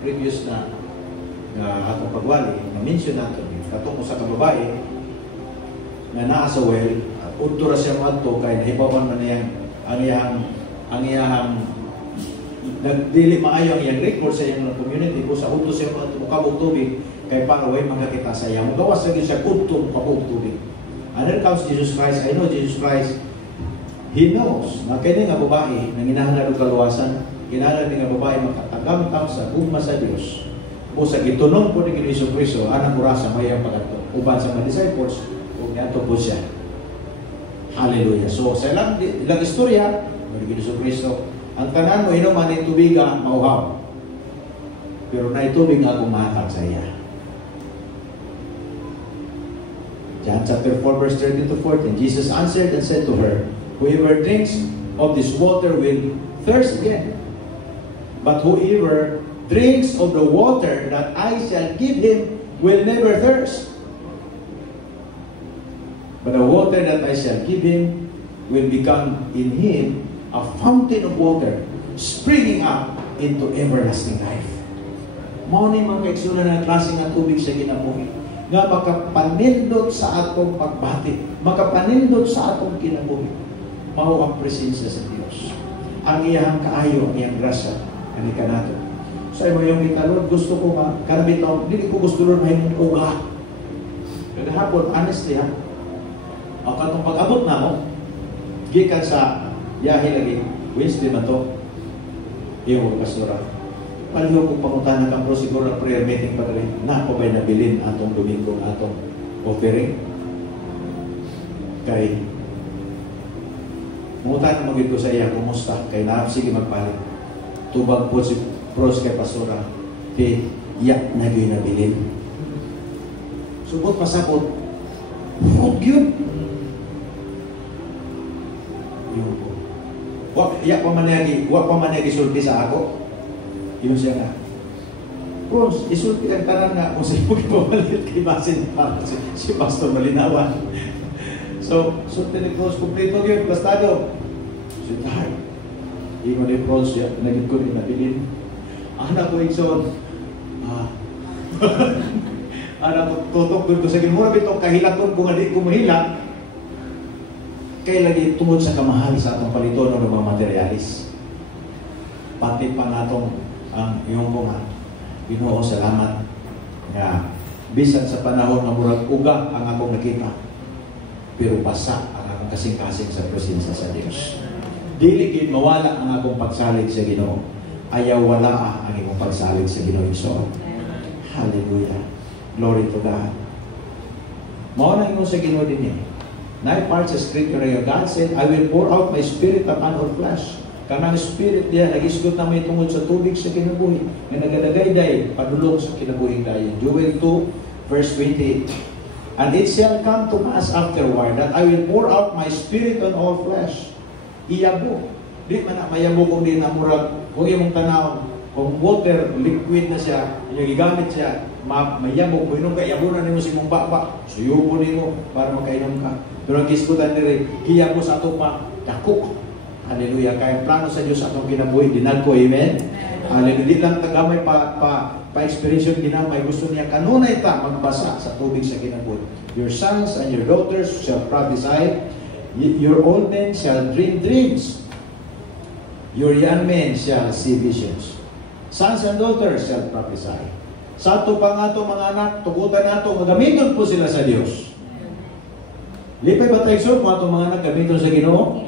previous na atong pagwali, na-mention nato, katong sa kababae, na naa sa well, udto ra siya madto kay nahibawan man niya ang iyang nagdili maayo ang iyang record sa iyang community kung sa udto siya mukabog tubig kay para way makakita sa iya. Mugawas lagi siya udto mukabog tubig. And then comes Jesus Christ. I know Jesus Christ, He knows na kini nga babae nang inahanad og kaluwasan, kinahanglan ni nga babae makatagamtam sa gugma sa Dios. O sa gitunon po ni Jesucristo, anang orasa may ang pagadto. Uban sa mga disciples, ug niadto po siya. Hallelujah. So sa ilang istorya ni Jesucristo, ang tanan mo inuman ni tubig mauhaw. Pero na itubig nga akong mahatag sa iya. John chapter 4 verse 30 to 14. Jesus answered and said to her, whoever drinks of this water will thirst again. But whoever drinks of the water that I shall give him will never thirst. But the water that I shall give him will become in him a fountain of water springing up into everlasting life. Mao ni mga kaigsunan na klase nga tubig sa kinabuhi nga makapanindot sa atong pagbati, makapanindot sa atong kinabuhi. Mao ang presensya sa Dios. Ang iyang kaayo, ang iyang grasya, ang ikanato. Sa imo yung italod, gusto ko nga, karabit lang, hindi ko gusto rin mahimong uga. Kada hapon, honestly ha, ang katong pag-abot na mo, gikan sa yahe lagi, Wednesday man to, yung pastora. Paliho kong panguntahan ng pro, siguro ang prayer meeting pa rin, na ako ba'y nabilin atong Domingo, atong offering? Kay, mungutan magiging ko sa iya, kumusta? Kay na, sige magpalit. Tubag po si pros kay pastora, kay yak na ginabilin. Subot pasabot, huwag yun. Yung po. Yak pa manayagi sulti sa ako. Yun siya nga. Pros, isulti ang tanan nga kung sa'yo pagpamalit kay Basin pa si Pastor Malinawan. So ni Pros, kumplito yun, plastado. So, tayo. Ingon ni Pros, naging ko rin nabilin. Anak ko, Ikson, anak ko, tutok doon ko sa ginmura, bitong kahilaton kung hindi ko mahila, kaya lagi tungod sa kamahal sa atong paliton ng mga materialis. Pati pa natong ang iyong mga Ginoo, salamat nga bisan sa panahon na murag uga ang akong nakita, pero basa ang akong kasing-kasing sa presensya sa Dios. Dili gid mawala ang akong pagsalig sa Ginoo, ayaw wala ang imong pagsalig sa Ginoo Igsoon. Hallelujah. Glory to God. Mao na ingon sa Ginoo dinhi. Nay part sa scripture nga God said, I will pour out my spirit upon all flesh. Kanang spirit diya nagisgot na may tungod sa tubig sa kinabuhi, nga nagadagay-day padulong sa kinabuhi dayon. Joel 2 verse 28. And it shall come to pass afterward that I will pour out my spirit on all flesh. Iyabo. Di man na mayabo kung di na murag, kung imong tanaw, kung water, liquid na siya, gigamit siya, mayabo, kung inom ka, iyabo na nimo si mong baba, suyubo nimo para makainom ka. Pero ang kiskutan nire, iyabo sa ato pa, dakok. Hallelujah. Kaya plano sa Diyos atong kinabuhi, dinagko, amen? Hallelujah. Di lang tagamay pa-experience yung ginamay. Gusto niya kanunay ta magbasa sa tubig sa kinabuhi. Your sons and your daughters shall prophesy. Your old men shall dream dreams. Your young men shall see visions. Sons and daughters shall prophesy. Sa ato pa nga ito, mga anak, tugutan nato, magamiton po sila sa Diyos. Lipay ba tayo so, mga anak, gamiton sa Ginoo?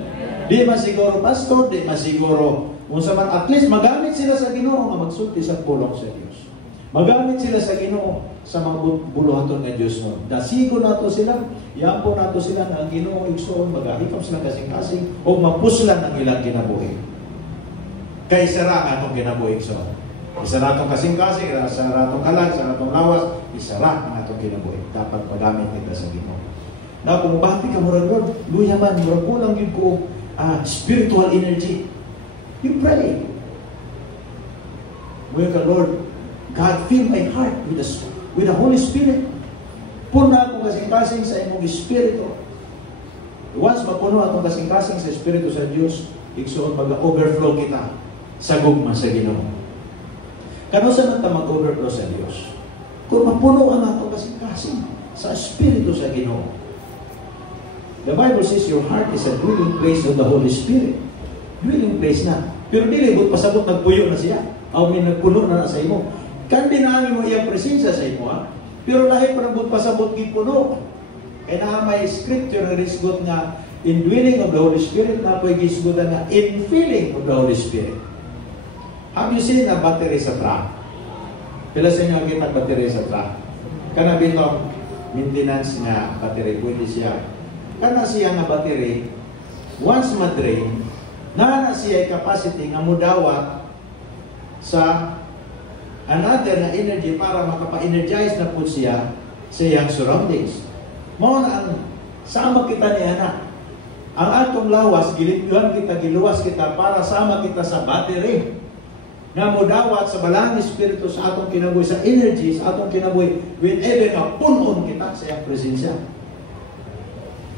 Di masiguro pastor, di masiguro kung sa man, at least magamit sila sa Ginoo nga magsulti sa pulong sa Dios. Magamit sila sa Ginoo sa mga buluhaton nga Dios mo. Dasigo nato sila, iampo nato sila nga ang Ginoo igsoon magahikam sila kasing-kasing o mapuslan ang ilang kinabuhi. Kay sara atong kinabuhi igsoon. Isara atong kasing-kasing, isara atong kalag, isara atong lawas, isara ang atong kinabuhi. Dapat magamit kita sa Ginoo. Na kung mabati ka murag-rod, luya man, murag kulang yun ko spiritual energy. You pray. With the Lord, God, fill my heart with the Holy Spirit. Puno ako kasing-kasing sa imong Espiritu. Once mapuno atong kasing-kasing sa Espiritu sa Diyos, igsoon mag-overflow kita sa gugma sa Ginoo. Kano saan natin mag-overflow sa Diyos? Kung mapuno ang atong kasing-kasing sa Espiritu sa Ginoo. The Bible says your heart is a dwelling place of the Holy Spirit. Dwelling place na. Pero dilibot pasabot nagpuyo na siya. O may nagpuno na sa imo. Kandi na mo iyang presensya sa imo. Ha? Pero lahi pa nabot pasabot gipuno. Kaya na may scripture na risgot nga indwelling of the Holy Spirit na po gisgot nga infilling of the Holy Spirit. Have you seen a battery sa truck? Pila sa inyo kita battery sa truck? Kana bitong maintenance nga battery pwede siya. Kana siya nga battery, once ma-drain, na siya capacity nga mudawat sa another na energy para makapa-energize na po siya sa iyang surroundings. Mao na ang sama kita ni anak. Ang atong lawas, gilipyuhan kita, giluwas kita para sama kita sa battery na mudawat sa balang Espiritu sa atong kinabuhi, sa energy, sa atong kinabuhi, whenever na punon kita sa iyang presensya.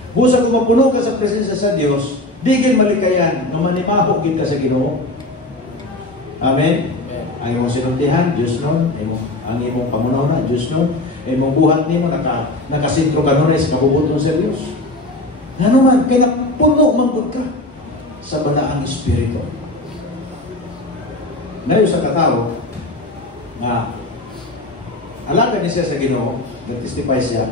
Busa kung mapuno ka sa presensya sa Diyos, di gin malikayan, na manimaho kita sa Ginoo. Amen? Ang imong sinuntihan, Diyos nun. Ang imong pamunaw na, Diyos nun. Ang imong buhat nimo nakasintro ka nun sa kabubuton sa Diyos. Ano man, kaya puno mangkod ka sa balaang Espiritu. Ngayon sa katao, na alaga niya siya sa Ginoo, nag-testify siya,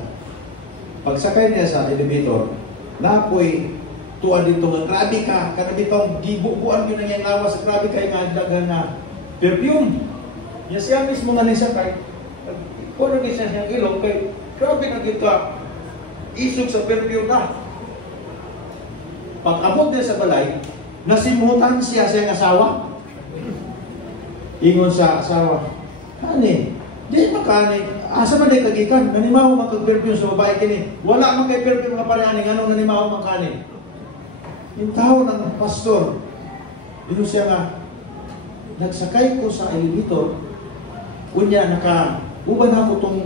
pagsakay niya sa elevator, napoy tuwa dito nga, grabe ka, kanabitong gibukuan yun ang yung lawas, grabe kayo nga dagan na perfume. Niya siya mismo nga nisakay, kung niya siya siyang ilong, kay grabe na kita, isog sa perfume na. Pag-abot niya sa balay, nasimutan siya sa asawa. Ingon sa asawa, Kani, di makani, asa man di kagikan, nanimaw magkag-perfume sa babae kini. Wala man kay perfume nga parehani, anong nanimaw makani. Yung tao ng pastor, ino siya nga, nagsakay ko sa elevator, kunya uban ako itong,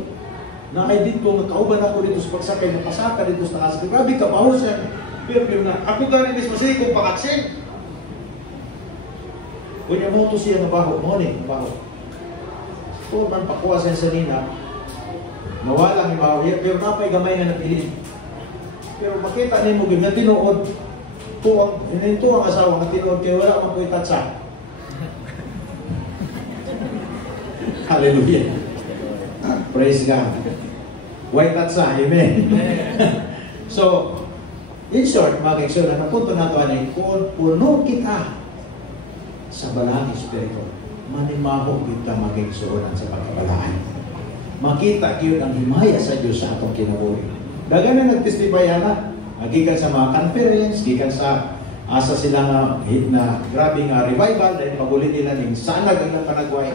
dito, nakauban ako dito sa pagsakay, napasaka dito sa taas. Grabe ka, paho siya, perfume na. Ako ganin mismo siya kung pakaksin. Kunya mo to siya na baho, baho. Kung man pakuha sa nina, nawala ang baho, pero napay gamay na napilin. Pero makita niyo mo, na tinuod, ito ang asawa, na tinuod kayo, wala mang kuya tatsa. Hallelujah. Praise God. White tatsa, amen. So, in short, mga kaigsyon, napunto na ito ay, kung puno kita sa balang Espiritu, manimaho kita magigsuunan sa pagkabalaan. Makita yun ang himaya sa Diyos sa atong kinabuhi. Dagan na nagtestify na, gikan sa mga conference, gikan sa asa sila na grabe nga revival, dahil pagulit nila ng sanag ang panagway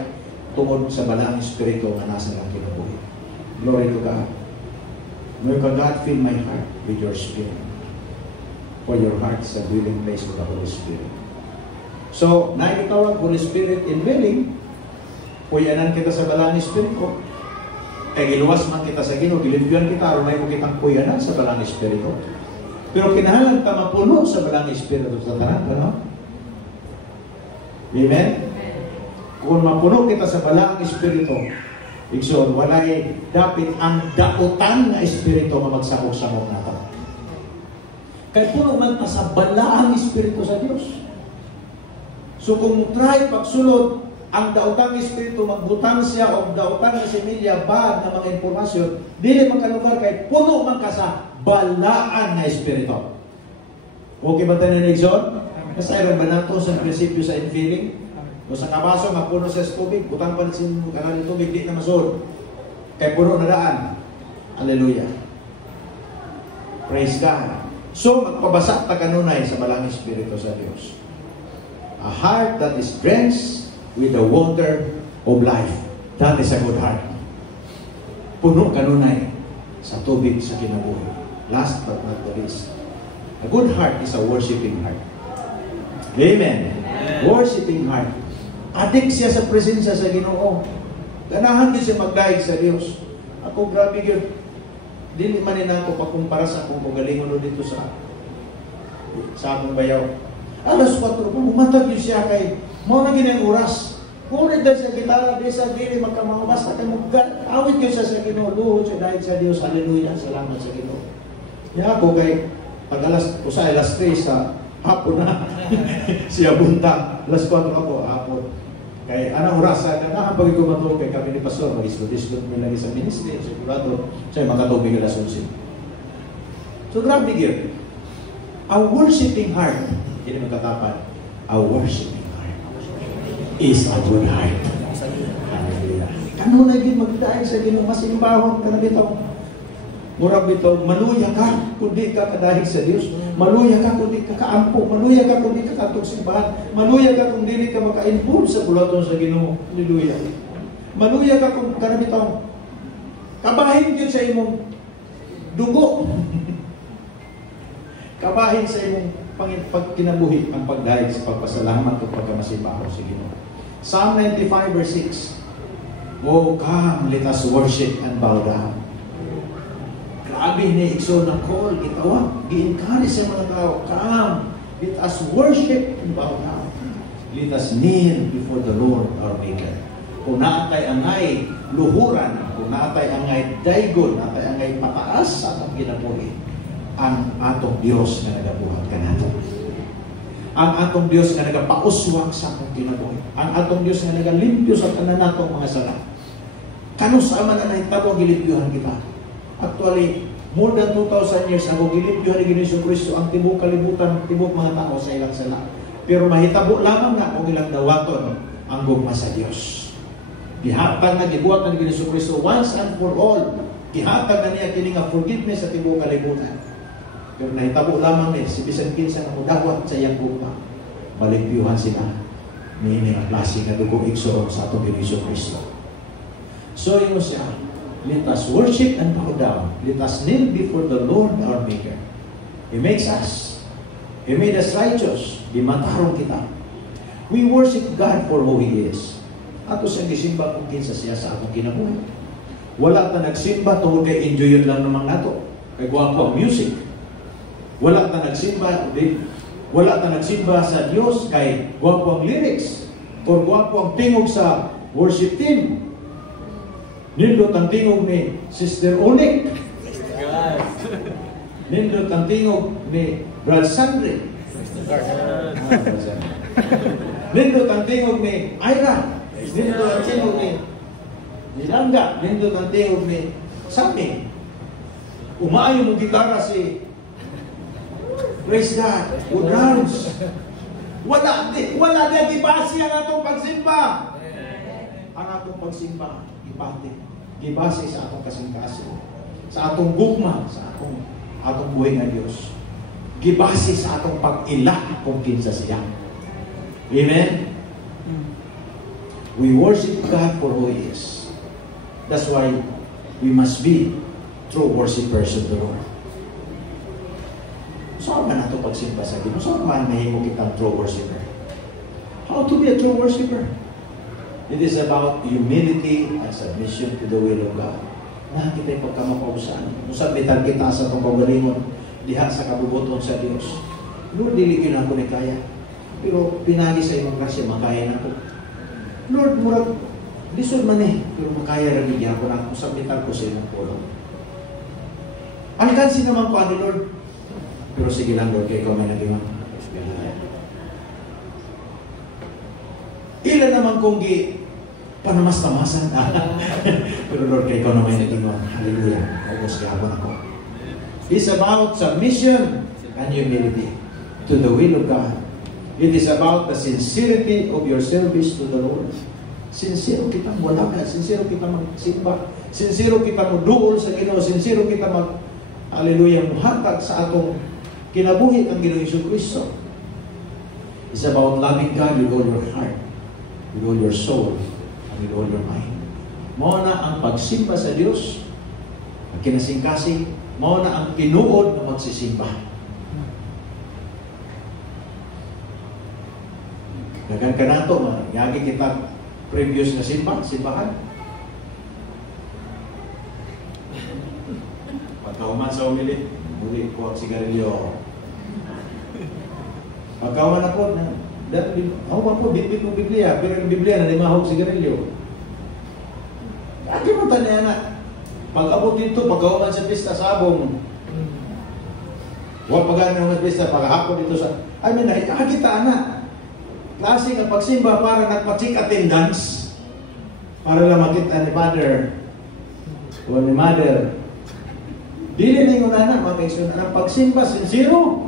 tungod sa balang Espiritu na nasa ng kinabuhi. Glory to God. May ka, God, fill my heart with your Spirit. For your heart is a dwelling place of the Holy Spirit. So, naitawag Holy Spirit indwelling, puyanan kita sa balang Espiritu. Kaya giluwas man kita sa Ginoo, gilimpyon kita, aron may mo kitang puyanan sa balang Espiritu. Pero kinahanglan ta mapuno sa balang Espiritu sa tanan, ano? Amen? Kung mapuno kita sa balang Espiritu, igsoon, walay dapit ang dautan na Espiritu mamagsabog-sabog na ta. Kaya puno man ta sa balaang Espiritu sa Dios. So kung try pagsulod, ang daotang Espiritu magbutang siya o daotang na similya bad na mga informasyon, dili makalugar kay puno man ka sa balaan na Espiritu. Okay ba tayo na Nixon? Nasayran ba nato sa prinsipyo sa infilling? O sa kabaso, mapuno sa tubig, butang pa sin kanal ng tubig, di na masod. Kay puno na daan. Hallelujah. Praise God. So, magpabasa ta kanunay sa balang Espiritu sa Diyos. A heart that is drenched with the water of life. That is a good heart. Puno kanunay sa tubig sa kinabuhi. Last but not the least, a good heart is a worshiping heart. Amen. Worshiping heart. Adik siya sa presensya sa Ginoo. Ganahan din siya magdaig sa Dios. Ako grabe yun. Dili man na ako pakumpara sa akong kagalingon dito sa akong bayaw. Alas 4 pa, umatag yun siya kay mao na ginang oras. Kung rin dahil sa gitara, di sa dili, magkamangabas na kayo awit yun siya sa Ginoo, luhod siya dahil sa Diyos, hallelujah, salamat sa Ginoo. Kaya ako kay, pag alas 3 sa hapon na, siya bunta, alas 4 ako, hapon. Kaya anong oras, nakapag ko matulog kay kami ni Pastor, mag-islo-islo mo lagi sa ministry, sigurado, siya makatubig alas 11. So grabe yun. A worshiping heart, hindi magkatapan, a worshiping heart is a good heart. Hallelujah. Kano na yun magdaig sa Ginoo, masimbahon ka na bitaw. Murag bitaw, maluya ka kung di ka kadahig sa Diyos. Maluya ka kung di ka kaampo. Maluya ka kung di ka katog simbahan. Maluya ka kung di ka maka-involve sa bulaton sa Ginoo. Hallelujah. Maluya ka kung ka na bitaw. Kabahin yun sa imong dugo. Kabahin sa imong pagkinabuhi ang pagdahig sa pagpasalamat o pagkamasimbaho sa Ginoo. Psalm 95 verse 6. Oh, come, let us worship and bow down. Grabe ni Ikso na call, gitawag, gi-encourage sa mga tao, come, let us worship and bow down. Let us kneel before the Lord our Maker. Kung naatay angay luhuran, kung naatay angay daygon, naatay angay pataas sa atong kinabuhi, ang atong Diyos na nagabuhat ka natin. Ang atong Diyos na nagapauswak sa atong kinabuhi. Ang atong Diyos na nagalimpyo sa tanan natong mga sala. Kano sa man na nahitabo gilimpyohan kita? Actually, more than 2,000 years ago, gilimpyohan ni Ginoong Kristo ang tibok kalibutan, tibok mga tao sa ilang sala. Pero mahitabo lamang na kung ilang dawaton ang gugma sa Diyos. Gihatag na gibuhat ng Ginoong Kristo once and for all. Gihatag na niya kini nga forgiveness sa tibok kalibutan. Pero nahitabo lamang ni si bisan kinsa nga mudawat sa iyang gugma. Balimpyuhan sila ni nga klase nga dugo igsoon sa atong Ginoong Kristo. So yun siya. Let us worship and bow down. Let us kneel before the Lord our Maker. He makes us. He made us righteous. Gimatarong kita. We worship God for who He is. Ato sa gisimba kung kinsa siya sa akong kinabuhi. Wala ta nagsimba tungkol kay enjoy yun lang naman nato. Kay guwapo ang music. Wala ta nagsimba sa Diyos kay guwapo ang lyrics. Or guwapo ang tingog sa worship team. Nindot ang tingog ni Sister Onik. Nindot ang tingog ni Brad Sandre. Nindot ang tingog ni Ira. Nindot ang tingog ni Nilanga. Nindot ang tingog ni Sami. Umaayo mo gitara si Praise God. Woodlands. Wala di ibasi ang atong pagsimba. Ang atong pagsimba ipati. Gibase sa atong kasing-kasing, sa atong gugma, sa atong buhay nga Diyos. Gibase sa atong pag-ilah kung kinsa siya. Amen? We worship God for who He is. That's why we must be true worshipers of the Lord. Saan man nato pagsimba sa Ginoo? Saan man mahimo kitang true worshiper? How to be a true worshiper? It is about humility and submission to the will of God. Nakita yung pagkamapausan. Musang bitan kita sa pagpagalingon, diha sa kabubuton sa Diyos. Lord, diligin ako ni kaya. Pero pinagi sa imong grasya, makaya na ko. Lord, murag, lisod man pero makaya rin niya ako na musang bitan ko sa imong pulong. Alkansin naman ko, ani Lord. Pero sige lang, Lord, kaya ikaw may naging ilan naman kung panamas-tamasan. Pero Lord, kaya ikaw na may naging hallelujah. August gabon ako. It's about submission and humility to the will of God. It is about the sincerity of your service to the Lord. Sincero kitang wala ka. Sincero kitang magsimba. Sincero kitang magduol sa Ginoo. Sincero kitang hallelujah, muhatag sa atong kinabuhi ang Ginoong Jesucristo. It's about loving God with all your heart, with all your soul, and with all your mind. Mao na ang pagsimba sa Dios, ang kinasingkasing, mao na ang tinuod na magsisimba. Dagan ka na ito, yagi kita previous na simbahan. Pagkauman sa umili, muli ko ang sigarilyo. Pagkawan ako, ako po, bitbit ng Biblia, pero yung Biblia na limahog sigarilyo. Ati mo tanya na, pag-abot dito, pagkawan sa pista sabong, huwag pagano ng pista, pag-ahapon dito sa, nakita na, klase ng pagsimba para nagpa-check attendance, para lang makita ni Father, o ni Mother. Dili na yung una mga kaigsunan, ang pagsimba, sincero.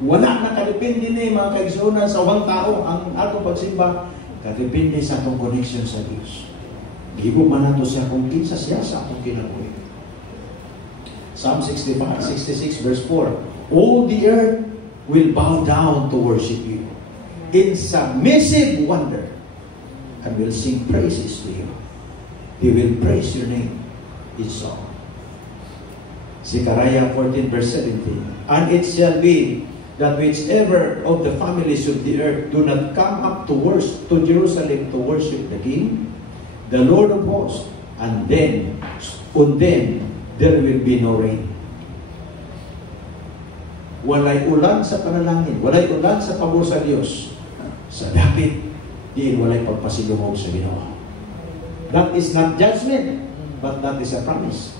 Wala na kalipindi ni mga kaigsunan sa wang tao ang atong pagsimba, kalipindi sa atong connection sa Diyos. Gibo man nato siya kung kinsa siya sa atong kinabuhi. Psalm 66 verse 4, all the earth will bow down to worship you in submissive wonder and will sing praises to you. They will praise your name in song. Zechariah 14 verse 17, and it shall be that whichever of the families of the earth do not come up to Jerusalem to worship the King, the Lord of hosts, and then on them there will be no rain. Walay ulan sa panalangin, walay ulan sa pabor sa Diyos. Sa dapit, diin walay pagpasilungog sa Ginoo. That is not judgment, but that is a promise.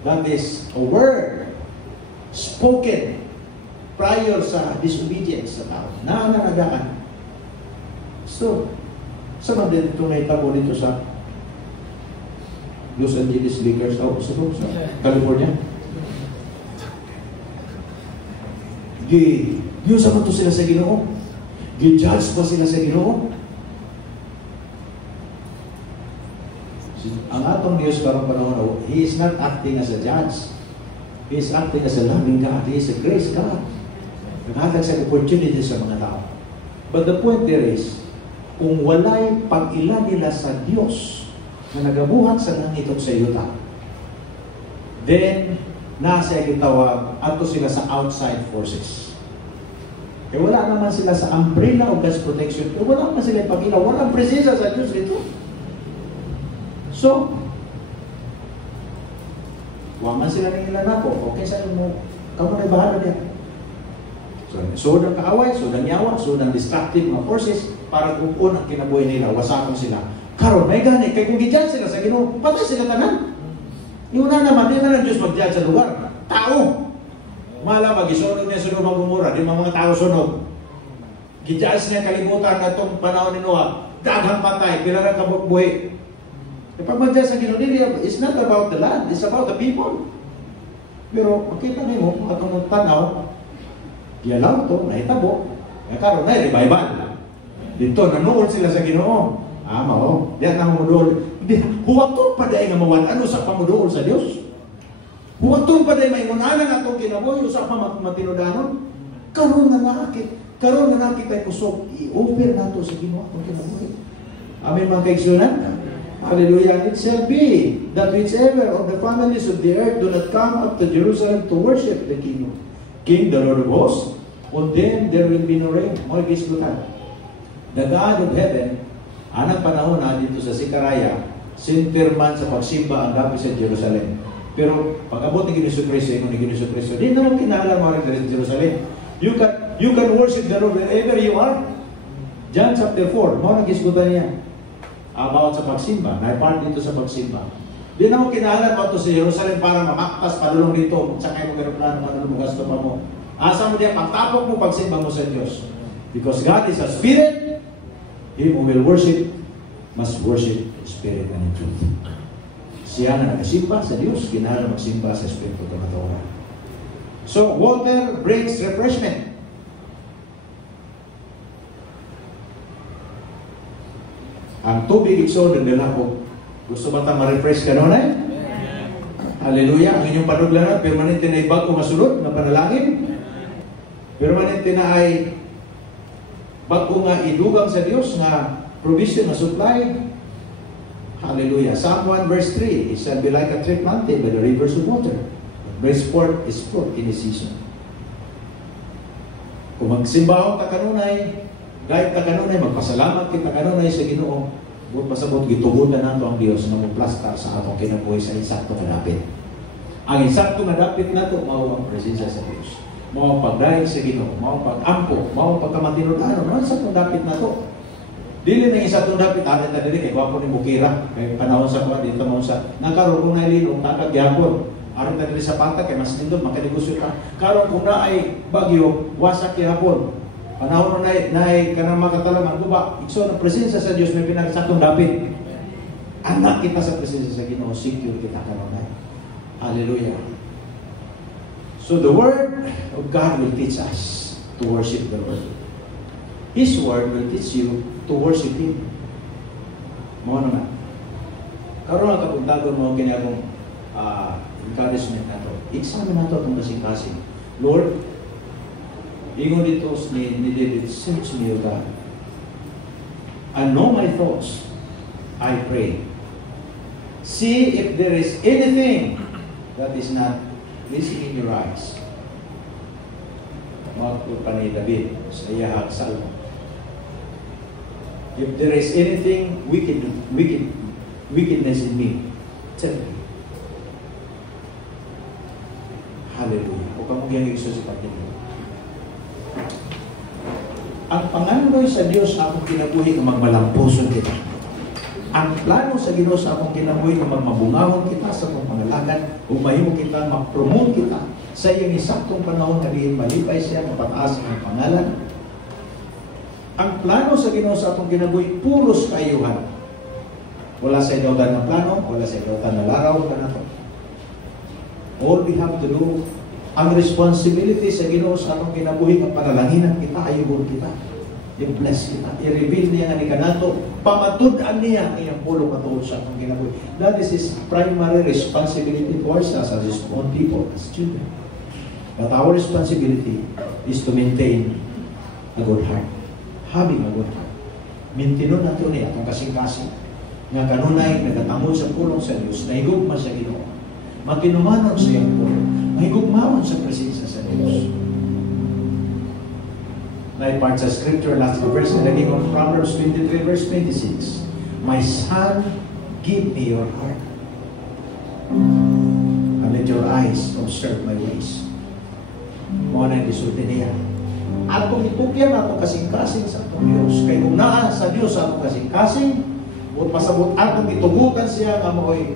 That is a word spoken prior sa disobedience sa tao. Nananagaan. So, saan din ito naitabo dito sa Los Angeles Lakers sa California? Diyos naman ito sila sa Ginoo. Gi-judge pa sila sa Ginoo. Ang atong Diyos karong panahon, He is not acting as a judge. He is acting as a loving God. He is a grace God. Naghatag sa opportunity sa mga tao. But the point there is, kung walay pag-ila nila sa Diyos na nagabuhat sa langit at sa yuta, then nasa gitawag ato sila sa outside forces. Kaya wala naman sila sa umbrella of God's protection. Kaya wala naman sila pag-ila. Walang presensya sa Diyos dito. So, waman sila ng ilan ako. Okay, saan mo? Kamu na bahala niya. So ang kaaway, so ang yawa, so ang destructive mga forces para kumpun ang kinabuhi nila, wasakon sila. Karon may gani, kaya kung gidyan sila sa Ginoo, patay sila tanan. Yung una naman, di na lang Diyos mag-judge sa lugar. Tao! Mala, mag-isunog niya sunog magmumura, di mga tao sunog. Gidjudge niya kalibutan na itong panahon ni Noah, daghang patay, pilarang kabukbuhi. Pag mag-judge sa Ginoo, it's not about the land, it's about the people. Pero, makita niyo mo, atong tanaw, giyalaw ito, nahitabo. Kaya karon na, revival. Dito, nanood sila sa Ginoo. Mao. Diyan na mudol. Huwag pa dahil nga mawan. Ano sa pamudool sa Diyos? Huwag pa dahil may munanan atong kinabuhi. Usap pa matinudanon. Karon na nakakit. Karon na nakita ay kusog. I-offer nato sa Ginoo atong kinabuhi. Amin mga kaigsunan. Hallelujah. It shall be that whichever of the families of the earth do not come up to Jerusalem to worship the King, the Lord of hosts, on them there will be no rain. Mga gislutan. The God of heaven, anang panahon na dito sa Sikaraya, sinterman sa pagsimba ang gabi sa Jerusalem. Pero pag abot ni Ginoong Kristo, yung Ginoong Kristo, di naman kinala mo rin sa Jerusalem. You can worship the Lord wherever you are. John chapter 4, mga gislutan niya. About sa pagsimba, na-part dito sa pagsimba. Di na mo kinahalan mo ito sa Jerusalem para mamaktas, padulong dito, sakay mo aeroplano, padulong mo, gasto pa mo. Asa mo diya, pagtapok mo, pagsimba mo sa Diyos. Because God is a spirit, He who will worship, must worship in spirit and in truth. Siya na nagsimba sa Diyos, kinahalan magsimba sa Espiritu Tumatawa. So, water brings refreshment. Ang tubig igsoon ng dalako. Gusto ba tayo ma-refresh ka noon eh? Hallelujah. Ang inyong panuglanan, permanente na ibag o masulod na panalangin. Permanente na ay bago nga idugang sa Diyos nga provision na supply. Hallelujah. Psalm 1 verse 3, it shall be like a tree planted by the rivers of water. It brings forth its fruit in its season. Kung magsimbaho ta kanunay, kahit ta kanunay, magpasalamat kita kanunay sa Ginoo, buot pasabot, gitugutan nato ang Diyos na magplastar sa atong kinabuhi sa insakto nga dapit. Ang insakto nga dapit nato, mao ang presensya sa Diyos. Mao ang pagdaig sa Ginoo, mao ang pag-ampo, mao ang pagkamatinud-ano, mao ang insakto dapit nato. Dili na insakto dapit, atin na dili, kay gwapo ni Bukira, kay panahon sa kuha, dito mo sa, nagkaroon kung nailino, nakagyapon. Arin na dili sa panta, kay mas nindot, makinegosyo ka. Karon kung na ay bagyo, wasak kihapon. Panahon na ay kanang makatalaman, guba, ikso ng presensya sa Diyos, may pinagsakong dapit. Anak kita sa presensya sa Ginoo, secure kita kanunay. Hallelujah. So the Word of God will teach us to worship the Lord. His Word will teach you to worship Him. Mo naman. Karoon ang kapuntagon mo, ginagong encouragement na ito. Examine na ito itong kasing-kasing. Lord, ingon dito ni David, search me, O God. And know my thoughts, I pray. See if there is anything that is not pleasing in your eyes. Mga pa ni David sa iyahag salmo. If there is anything wickedness in me, tell me. Hallelujah. O kamo gyang igsusi pa din. Ang panganoy sa Dios sa akong kinabuhi nga magmalampuson kita. Ang plano sa Ginoo sa akong kinabuhi nga magmabungahon kita sa akong pangalagan, umahimo kita, mag-promote kita sa iyang isaktong panahon na diin malipay siya, mapataas ang pangalan. Ang plano sa Ginoo sa akong kinabuhi puros kaayuhan. Wala sa idawdan na plano, wala sa idawdan na laraw ka na to. All we have to do, ang responsibility sa Ginoo sa atong kinabuhi nga panalanginan kita, ayuhon kita, i-bless kita, i-reveal niya nga ni kanato, pamatud-an niya ang iyang pulong katuod sa atong kinabuhi. That is His primary responsibility towards us as His own people, as children. But our responsibility is to maintain a good heart. Having a good heart. Maintinon nato niya atong kasing-kasing nga kanunay nagatangod sa pulong sa Diyos, nahigugma sa Ginoo, matinumanon sa iyang pulong, mahigugmaon sa presensya sa Diyos. Na-part sa scripture, last verse, nalaging on Proverbs 23 verse 26. My son, give me your heart. And let your eyes observe my ways. Mga na isulti niya. At kung itukyan ako kasing-kasing sa atong Diyos, kay kung naa sa Diyos ako kasing-kasing, o pasabot atong itugutan siya nga mo'y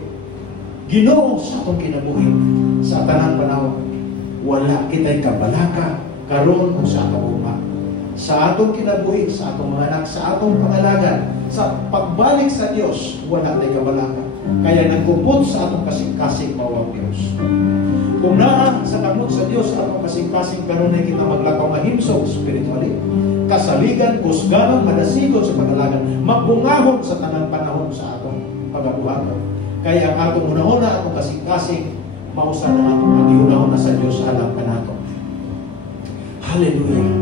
Ginoo sa atong kinabuhi sa tanang panahon. Wala kita'y kabalaka karon sa atong uma. Sa atong kinabuhi, sa atong mga anak, sa atong pangalagan, sa pagbalik sa Diyos, wala tayo kabalaka. Kaya nagkupot sa atong kasing-kasing mawang Diyos. Kung naa sa kamot sa Diyos, sa atong kasing-kasing kanunay kita maglakaw mahimsog spiritually, kasaligan, kusganan, madasigon sa pangalagan, magbungahon sa tanang panahon sa atong pagabuhat. Kaya ang atong una-una, atong kasing-kasing, mausa na atong mag-iunahon na sa Diyos alam ka nato. Hallelujah.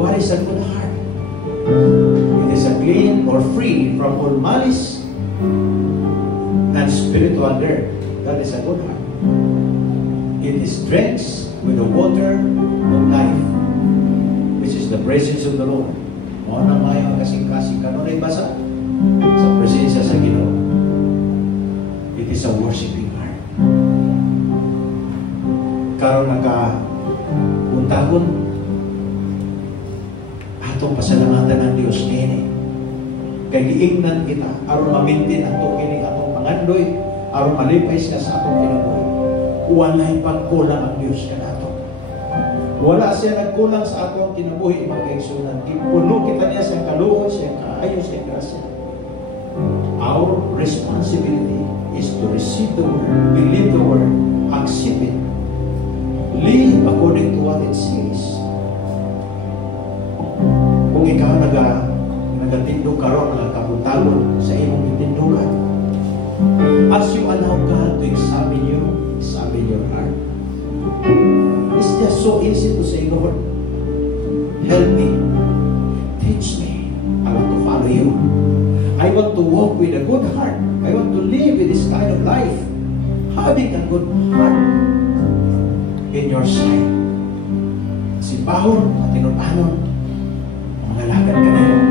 What is a good heart? It is a clean or or free from all malice and spiritual dirt. That is a good heart. It is drenched with the water of life, which is the presence of the Lord. O na mayang kasing-kasing kanunay basa sa presensya sa Ginoo. It is a worshiping heart. Karon naka-untahon atong pasalamatan ng Dios kini. Kay giingnan kita aron mamintin atong kini atong pangandoy, aron malipay siya sa atong kinabuhi. Walay pagkulang ang Dios kanato. Wala siya nagkulang sa atong kinabuhi, mga kaigsunan. Ipuno kita niya sa kaluoy, sa kaayo, sa grasya. Our responsibility is to receive the word, believe the word, accept it, live according to what it says. Kung ikaw nagatindog karon lang kabutagon sa imong itindugan, as you allow God to examine your heart, it's just so easy to say, Lord, help me, teach me. I want to follow you. I want to walk with a good heart. I want to live with this kind of life, having a good heart in your sight. Simbahon at tinunanon, mga lagad ka na yun.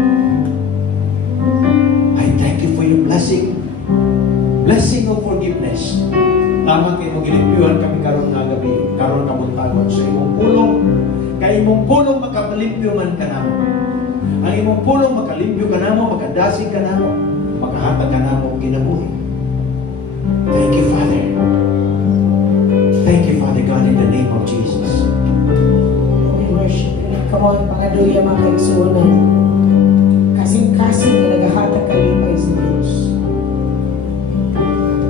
I thank you for your blessing of forgiveness. Lamang kayo gilimpyuhan kami karon nga gabi, karon kabuntagon sa imong pulong, kay imong pulong makapalimpyo man ka namo. Ang imong pulong makalimpyo ka namo, makadasig ka namo, makahatag ka namo kinabuhi. Thank you, Father. Thank you, Father God, in the name of Jesus. We worship you. Come on, pangaduya mga kaigsunan. Kasing-kasing na nagahatag kalipay sa Diyos.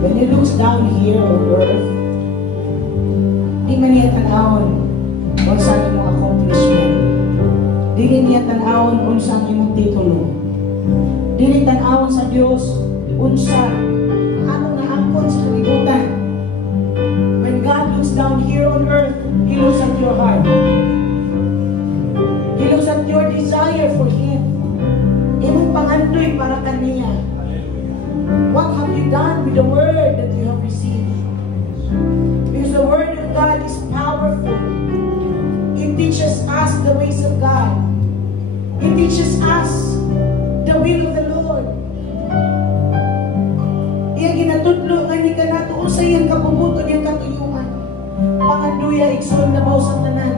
When you look down here on earth, di man niya tanawon kung saan imong accomplishment. Di niya tanawon kung saan imong titulo. Di tanawon sa Diyos unsa anong naangkon sa kalibutan. When God looks down here on earth, He looks at your heart. He looks at your desire for Him. Imong pangandoy para kaniya. What have you done with the word that you have received? Because the word of God is powerful. It teaches us the ways of God. It teaches us the will of the Lord. Iyang ginatudlo nga ni kanato usay ang kabubuton niyang katuyuan. Panganduya igsoon na baw sa tanan.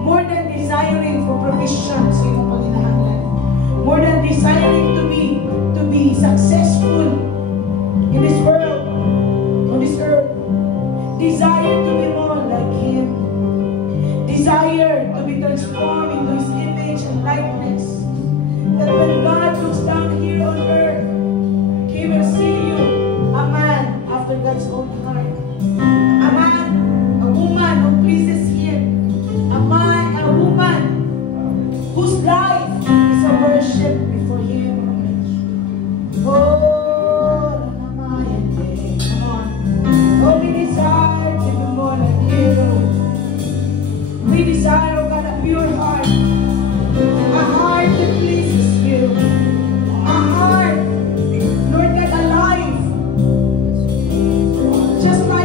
More than desiring for provision sa iyong panginahanglan. More than desiring to be successful in this world, on this earth. Desire to be more like Him. Desire to be transformed into His image and likeness. That when God looks down here on earth, He will see you, a man after God's own heart. A man, a woman who pleases Him. A man, a woman whose life is a worship before Him. Oh, oh, we desire to be more like you. We desire, oh God, a pure heart. A heart that pleases you. A heart, Lord God, alive. Just like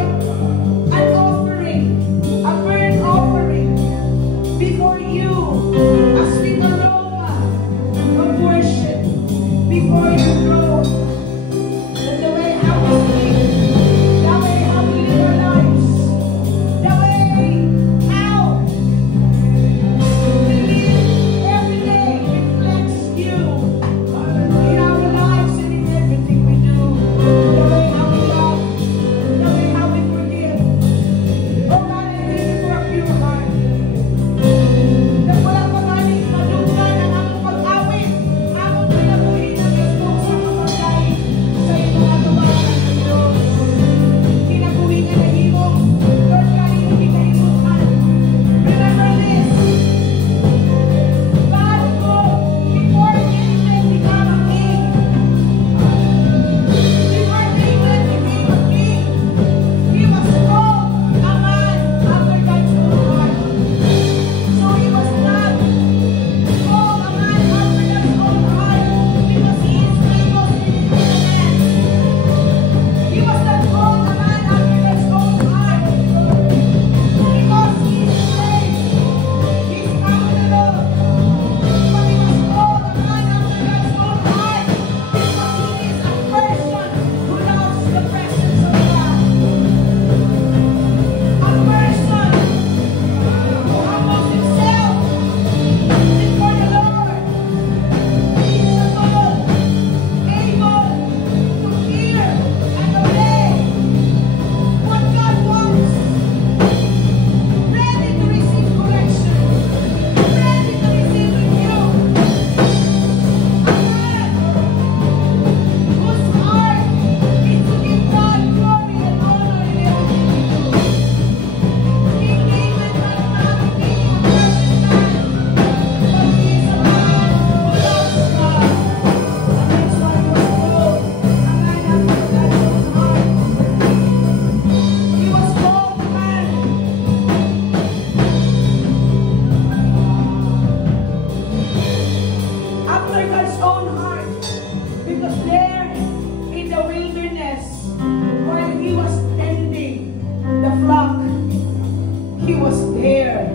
there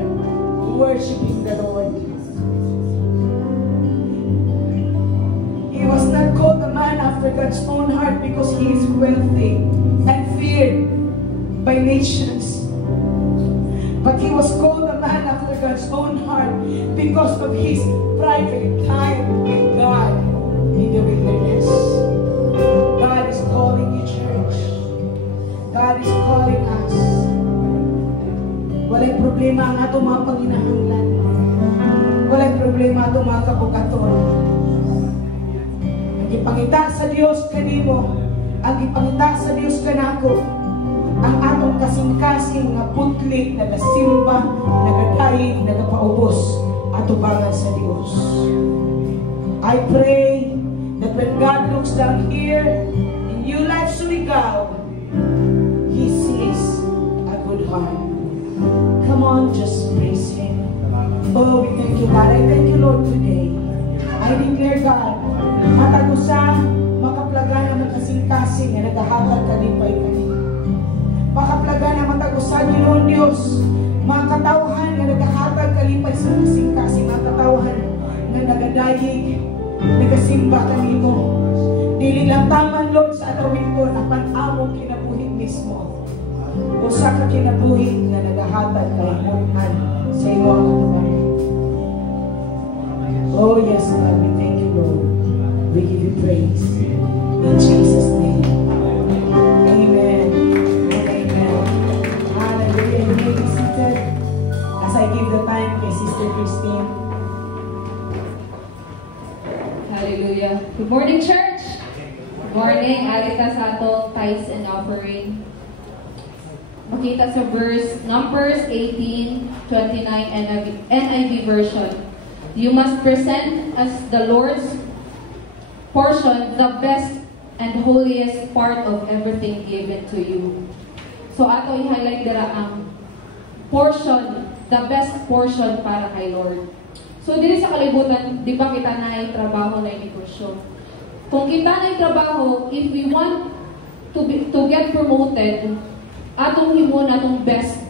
worshiping the Lord. He was not called a man after God's own heart because he is wealthy and feared by nations. But he was called a man after God's own heart because of his private time with God in the wilderness. God is calling you, church. God is calling us. Walay problema ang ato mga panginahanglan. Walay problema ato mga kabukaton. Ang ipangita sa Dios kanimo, ang ipangita sa Dios kanako, ang atong kasing-kasing nga putlit, nagasimba, nagadaig, nagapaubos, ato bangal sa Dios. I pray that when God looks down here in New Life Surigao, He sees a good heart. Come on, just praise Him. Oh, we thank you, God. I thank you, Lord, today. I declare, God, matag usa makaplaga na magkasing-kasing na nagahatag kalipay kanina. Makaplaga na matag usa Ginoon Dios, mga katawhan na nagahatag kalipay sa kasing-kasing, mga katawhan na nagadayig, nagasimba kanimo. Dili lang taman, Lord, sa atawin ko na pan-among kinabuhi mismo. Usa ka kinabuhi na nagahatag kalimutan sa imo ang katawhan. Oh yes, God, we thank you, Lord. We give you praise. In Jesus' name. Amen. And amen. Hallelujah. You may be seated as I give the time kay Sister Christine. Hallelujah. Good morning, church. Good morning. Alita sa ato, tithes and offering. Makita sa verse Numbers 18:29 NIV version. You must present as the Lord's portion the best and holiest part of everything given to you. So ato i-highlight dira ang portion, the best portion para kay Lord. So diri sa kalibutan, di ba kita na trabaho na negosyo? Kung kita na trabaho, if we want to get promoted, atong himo na atong best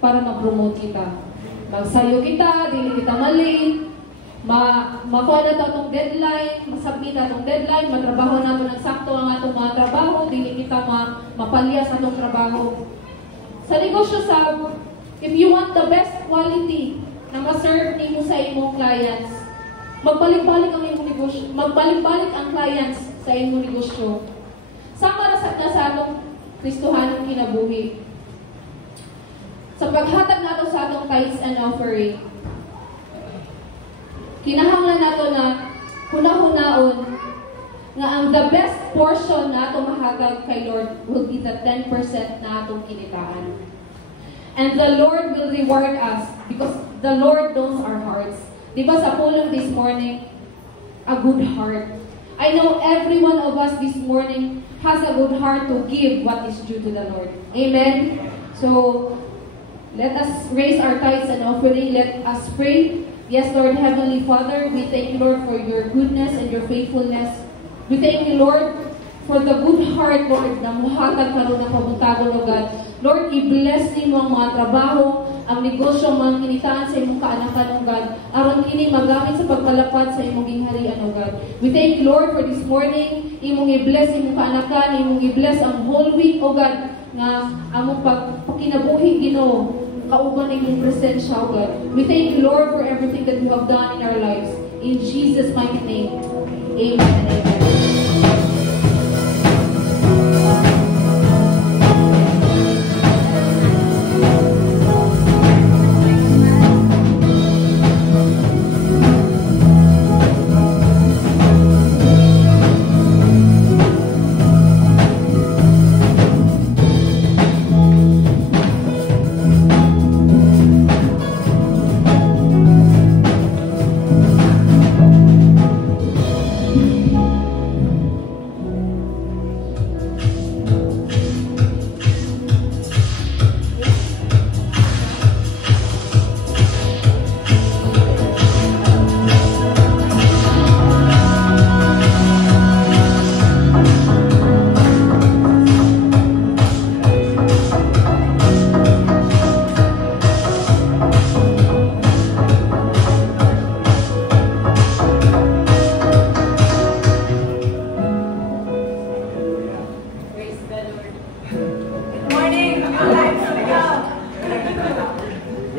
para ma-promote kita. Magsayo kita, dili kita malate, makuha na ito atong deadline, masubmit atong deadline, matrabaho na ito ng sakto ang atong mga trabaho, dili kita mapalya sa atong trabaho. Sa negosyo if you want the best quality na ma-serve nimo sa imong clients, magbalik-balik ang imong negosyo, magbalik-balik ang clients sa imong negosyo. Sama ra sa atong Kristohanong kinabuhi. Sa paghatag nato sa atong tithes and offering, kinahanglan nato na hunahunahon nga ang the best portion na atong mahatag kay Lord will be the 10% na atong kinitaan. And the Lord will reward us because the Lord knows our hearts. Diba sa pulong this morning, a good heart. I know every one of us this morning has a good heart to give what is due to the Lord. Amen? So, let us raise our tithes and offering. Let us pray. Yes, Lord, Heavenly Father, we thank you, Lord, for your goodness and your faithfulness. We thank you, Lord, for the good heart, Lord, na muhatag karon ng kabuntagon, O God. Lord, i-bless nimo ang mga trabaho, ang negosyo, ang mga kinitaan sa imong kaanakan, O God. Aron kini magamit sa pagpalapad sa imong gingharian, O God. We thank you, Lord, for this morning. Imong i-bless imong kaanakan, imong i-bless ang whole week, O God, nga among pagkinabuhi, Ginoo, kauban imong presensya, O God. We thank you, Lord, for everything that you have done in our lives. In Jesus' mighty name. Amen and amen.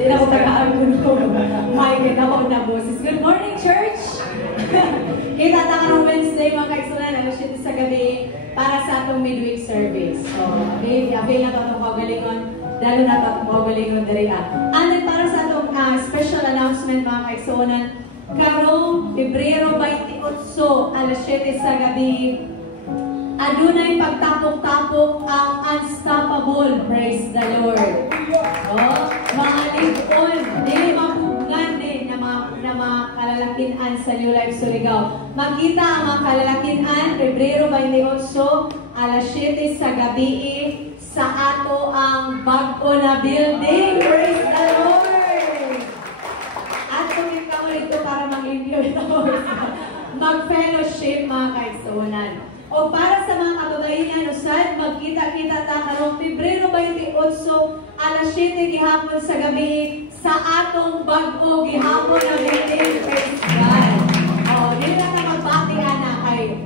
Hindi na ko tagaan ko may ginawa na boses. Good morning, church! Kita ta karong Wednesday, mga kaigsunan, alas 7 sa gabi para sa atong midweek service. So, okay, avail na ito atong kaugalingon, dalo na ito atong kaugalingon diri. And para sa atong special announcement, mga kaigsunan, karong Pebrero 28, alas 7 sa gabi, adunay pagtapok-tapok ang Unstoppable. Praise the Lord. Oh, mga lipon, dili mapugngan din na mga kalalakinan sa New Life Surigao. Magkita ang mga kalalakinan, Pebrero 28, alas 7 sa gabi, sa ato ang bago na building. Praise the Lord. At kung ikaw ito para mag-enjoy ito, mag-fellowship, mga kaigsunan. O para sa mga kababaihan, usad, magkita-kita ta karong Pebrero 28, alas 7 gihapon sa gabi, sa atong bag-o gihapon na building. Praise God. O, hindi na magbatihan na kayo.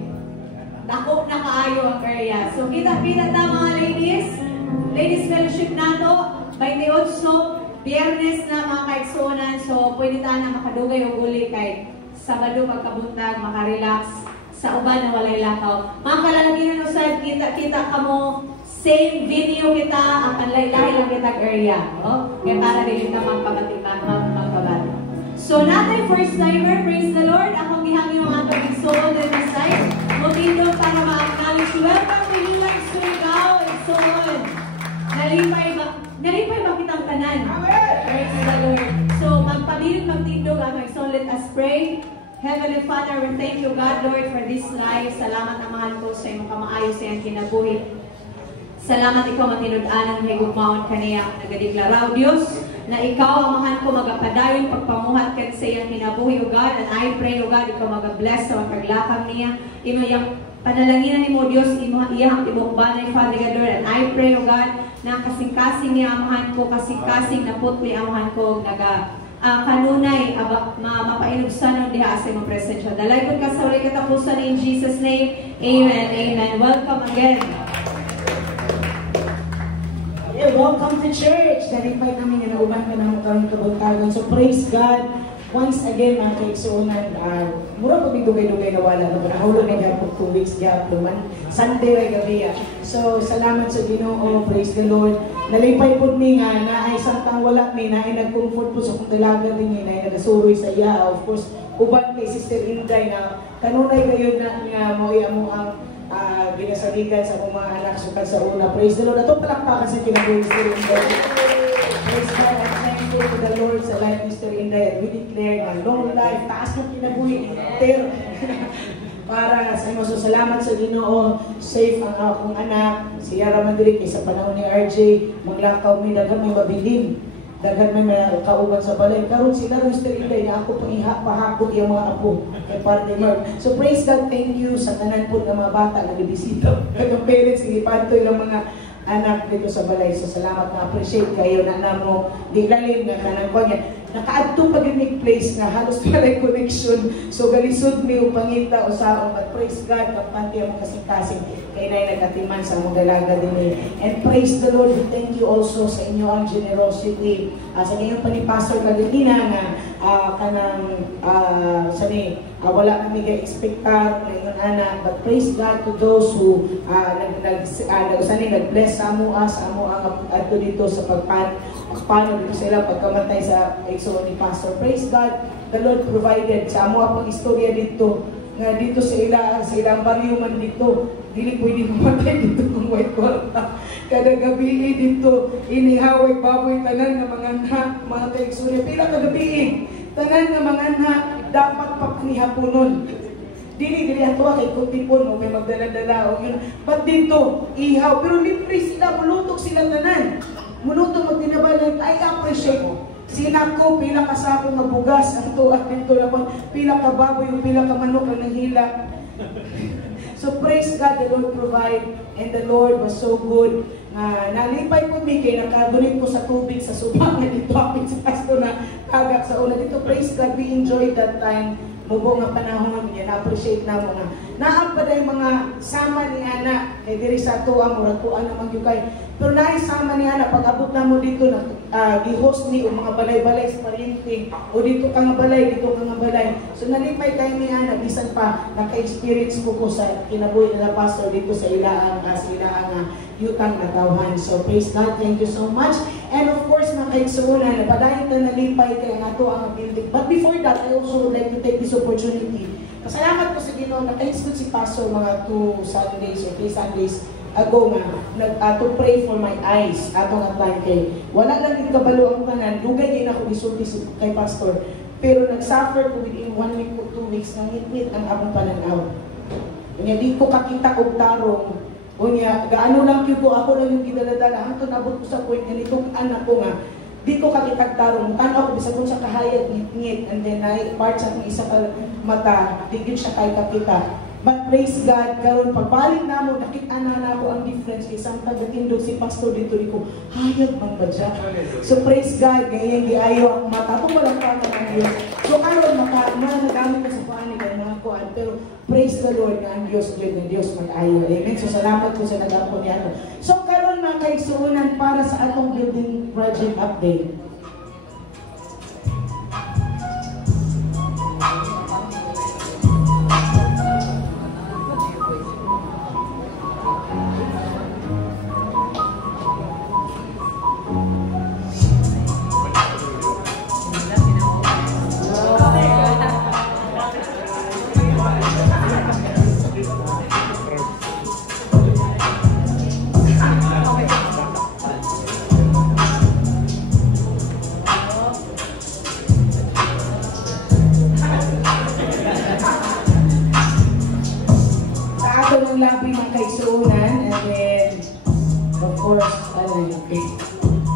Dako na kaayo ang area. So, kita-kita ta mga ladies. Ladies fellowship na to, 28, Biyernes na mga kaigsunan. So, pwede ta na makadugay o uli kay Sabado pagkabuntag, makarelax. Sa uban na walay lakaw. Mga kalalakinan usad, kita-kita ka mo, same video kita, ang panlaylay lang kita area. No? Kaya para din ka magpabati. So, natin first timer, praise the Lord. Akong gihangin mga tabigsoon din sa side. Mutindog para ma-acknowledge. Welcome to New Life Surigao. Igsoon. Nalipay ba kitang tanan? Praise the Lord. So, magpabilin, magtindog, Igsoon, let us pray. Heavenly Father, we thank you, God, Lord, for this life. Salamat na mahal ko sa iyong kamaayo sa iyong kinabuhi. Salamat ikaw matinud-an ang higugmaon kaniya nagadeklara, Diyos, na ikaw ang mahal ko magapadayon pagpamuhat kan sa iyong kinabuhi, O God. And I pray, O God, ikaw magabless sa paglakamang niya. Imo yung panalaginan ni mo, Diyos, iyang tibok banay, Father God, Lord. And I pray, O God, na kasing-kasing niya amahan ko, kasing-kasing na putli amahan ko, kanunay, mapainugsanon diha sa imong presensya. Dalay ko ka sa ulit katapusan in Jesus' name. Amen. Amen. Welcome again. Yeah, welcome to church. Nalipay namin na nauban ka ng karong kabuntagon. So praise God. Once again, mga kaigsuunan, mura pa dugay-dugay na wala na nahulog na gapon 2 weeks gapon man. Sunday ray gabi. So, salamat sa Ginoo, praise the Lord. Nalipay po ni nga na ay samtang wala ni na ay nag-comfort po sa kung talaga din na ay nagasuroy sa iya. Of course, uban kay Sister Inday na kanunay kayo na nga mo ang ginasaligan sa mga anak sukad sa una. Praise the Lord. Ato palakpakan sa kinabuhi Sister Inday. Praise God. To the Lord sa life ni Sister Inday, and we declare na long life, taas ng kinabuhi, ter para sa imo. So salamat sa Ginoo, safe ang akong anak, si Yara Mandrik, sa panahon ni RJ, maglakaw may dagan may mabilin, dagan may kauban sa balay. Karon sila rin Sister Inday, na ako pahakot yung mga apo, kay Partner Mark. So praise God, thank you sa tanan po ng mga bata na nabisita, kaya parents, inipanto yung mga anak dito sa balay. So salamat na appreciate kayo na namo di lalim nga kanang ko niya nakaadto pag yung place nga halos walay connection. So galisod mi upangita usaon, but praise God kapante ang kasing-kasing kay nay nagatiman sa mong dalaga dinhi. And praise the Lord, we thank you also sa inyo ang generosity sa inyong panipastor kagina nga kanang wala kami ga-expectar ngayon anak, but praise God to those who nag-bless sa amo ang ato dito sa pagpano dito sila pagkamatay sa igsoon ni Pastor. Praise God, the Lord provided sa amo ang istorya dito nga dito sa ilang baryo man dito, dili pwede mamatay dito kung white kwarta. Kada gabi dito inihaway baboy tanan nga mga kaigsoon pila ka gabi tanan nga mga dapat pagnihaponon. Dili ato kay kutipon o may magdala-dala o yun. But dito, ihaw. Pero libre sila, mulutok sila tanan. Mulutok magdinabalan, I appreciate mo. Sinako, pila ka sa akong mabugas. Ang tuwag dito naman, pila ka baboy o pila ka manok ang nanghila. So praise God, the Lord provide. And the Lord was so good. Nalipay po mi kay nakadunit ko sa tubig sa subang na dito apit si pastor na kagak sa una dito. Praise God, we enjoyed that time. Mubo nga panahon niya, na-appreciate na mo nga. Naam pa dahil mga sama ni anak, kay diri sa tuwa, muratuan naman yung kay Pero naisama niya na pag-abot na mo dito na gi-host ni o mga balay-balay sa parinting o dito ka nga balay, dito ka nga balay. So nalipay kayo niya na bisan pa naka-experience ko sa kinabuhi nila pastor dito sa ilaang yutang na tawhan. So praise God, thank you so much. And of course, mga kaigsuunan, napadayon na nalipay kayo nga to ang building. But before that, I also would like to take this opportunity. Pasalamat ko sa Ginoo, naka-expect si pastor mga 2 Sundays or 3 Sundays ago nga, to pray for my eyes, atong atlan kay. Wala lang yung kabalo ang tanan, dugay din ako isulti kay pastor. Pero nag-suffer ko within 1 week o 2 weeks, nang hit ang akong pananaw. Kanya di ko kakita og tarong. Kunya, gaano lang ko ako lang yung gidaladala. Hangtod nabot ko sa point nga nitong anak ko nga, di ko kakita tarong. Tanaw ko, bisag ko sa kahayag, ngit-ngit, and then ay part sa akong isa ka mata, tigil siya kay kakita. But praise God, karon pagbalik na mo, nakita na ako ang difference. Isang tagatindog si pastor dito, di ko, hayag man ba dyan? So praise God, ganyan, giayo ang mata. Kung walang pata ng Diyos. So karon, nagamit ka sa panig ang mga kuan. Pero praise the Lord na ang Diyos, Diyos mag-ayo. Amen. So salamat po sa nag-apo niya. So karon mga kaigsuunan para sa atong building project update. Labi ng kaigsuunan, and then of course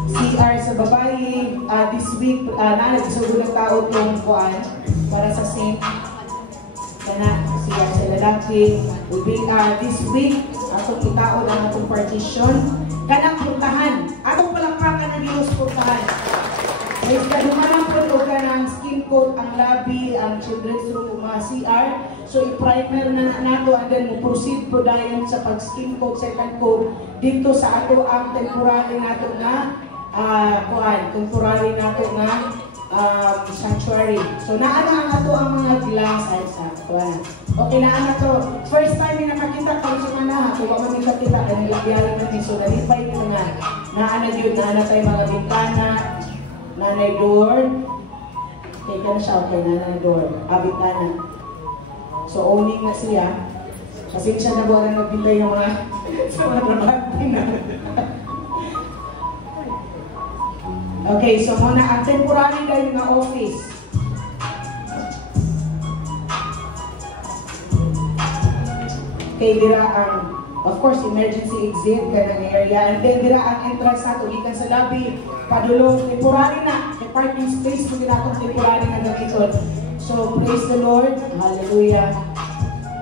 CR sa babae, this week nagsugo ng tao itong kuan para sa Saint kana CR sa lalaki will be this week atong itaon ang atong partition kanang puntahan atong palakpakan ng Diyos puntahan. Is kadumanan po o kanang skin coat ang labi, ang children's room, mga CR. So i-primer na nato and then mo-proceed po dayon sa pag-skin coat, second coat dito sa ato ang temporary nato na temporary nato na sanctuary. So naana ang ato ang mga glass ay sa kuan. Okay na ana to. First time ni nakakita ko sa mana, kung man ni nakita kan nilagyan ni so nalipay ko nga. Naana gyud na tay mga bintana, nanay door. Okay ka na siya, okay, nanay door. Bintana. So, owning na siya. Kasi siya na buwan na magbintay ng mga sa mga trabaho na. Okay, so muna, ang temporary dahil na office. Okay, dira ang, of course, emergency exit ka ng area. And then, dira ang entrance na tulikan sa lobby. Padulong, temporary na. May parking space mo ginatong temporary na gamiton. So, praise the Lord. Hallelujah.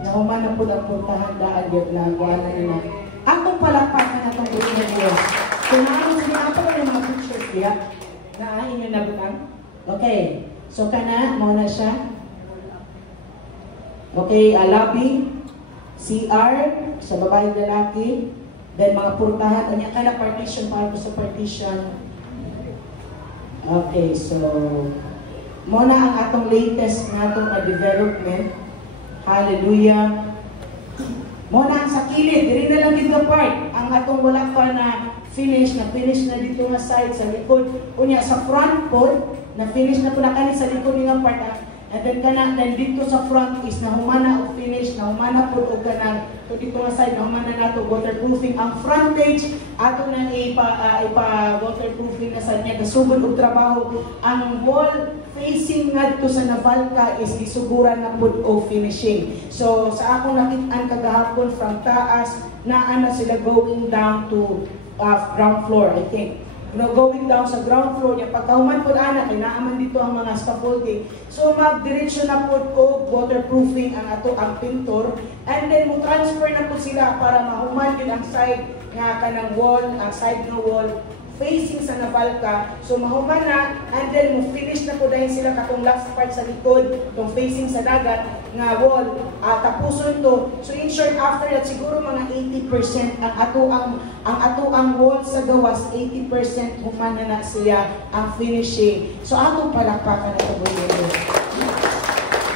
Nakuman na po ang puntahan daan yun na guwana nila. Atong palakpakan na itong buong ng Diyos. So, naano sinapo ko yung mga pictures diya. Naahin yung nabutang. Okay. So, kana, mauna siya. Okay, lobby, CR, sa babaeng lalaki. Then, mga purtahan. Anya ka na partition para sa partition. Okay, so, muna ang atong latest natong development. Hallelujah. Muna ang sa kilid, diri na lang dito part. Ang atong wala pa na finish na dito nga side sa likod. Unya sa front po, na finish na po na kani sa likod nga part. And then dito sa front is na humana o finish, na humana po o kanang to dito nga side, na humana nato waterproofing. Ang frontage, ato na ipa-waterproofing na sa niya. Kasugod og trabaho. Ang wall facing ngadto sa Navalca is isuguran na po o finishing. So sa akong nakit-an kagahapon from taas, naana sila going down to ground floor, I think. Going down sa ground floor niya, pagkahuman po na kinaaman dito ang mga scaffolding. So mag-diretso na po ko waterproofing ang ato ang pintor, and then mo transfer na po sila para mahuman din ang side nga kanang wall, ang side ng wall facing sa Navalca. So mahuman na, and then mo finish na po dahil sila katong last part sa likod, itong facing sa dagat nga wall, tapuson to. So in short, after that siguro mga 80% ang ato ang wall sa gawas, 80% human na siya ang finishing. So atong palakpakan na ito.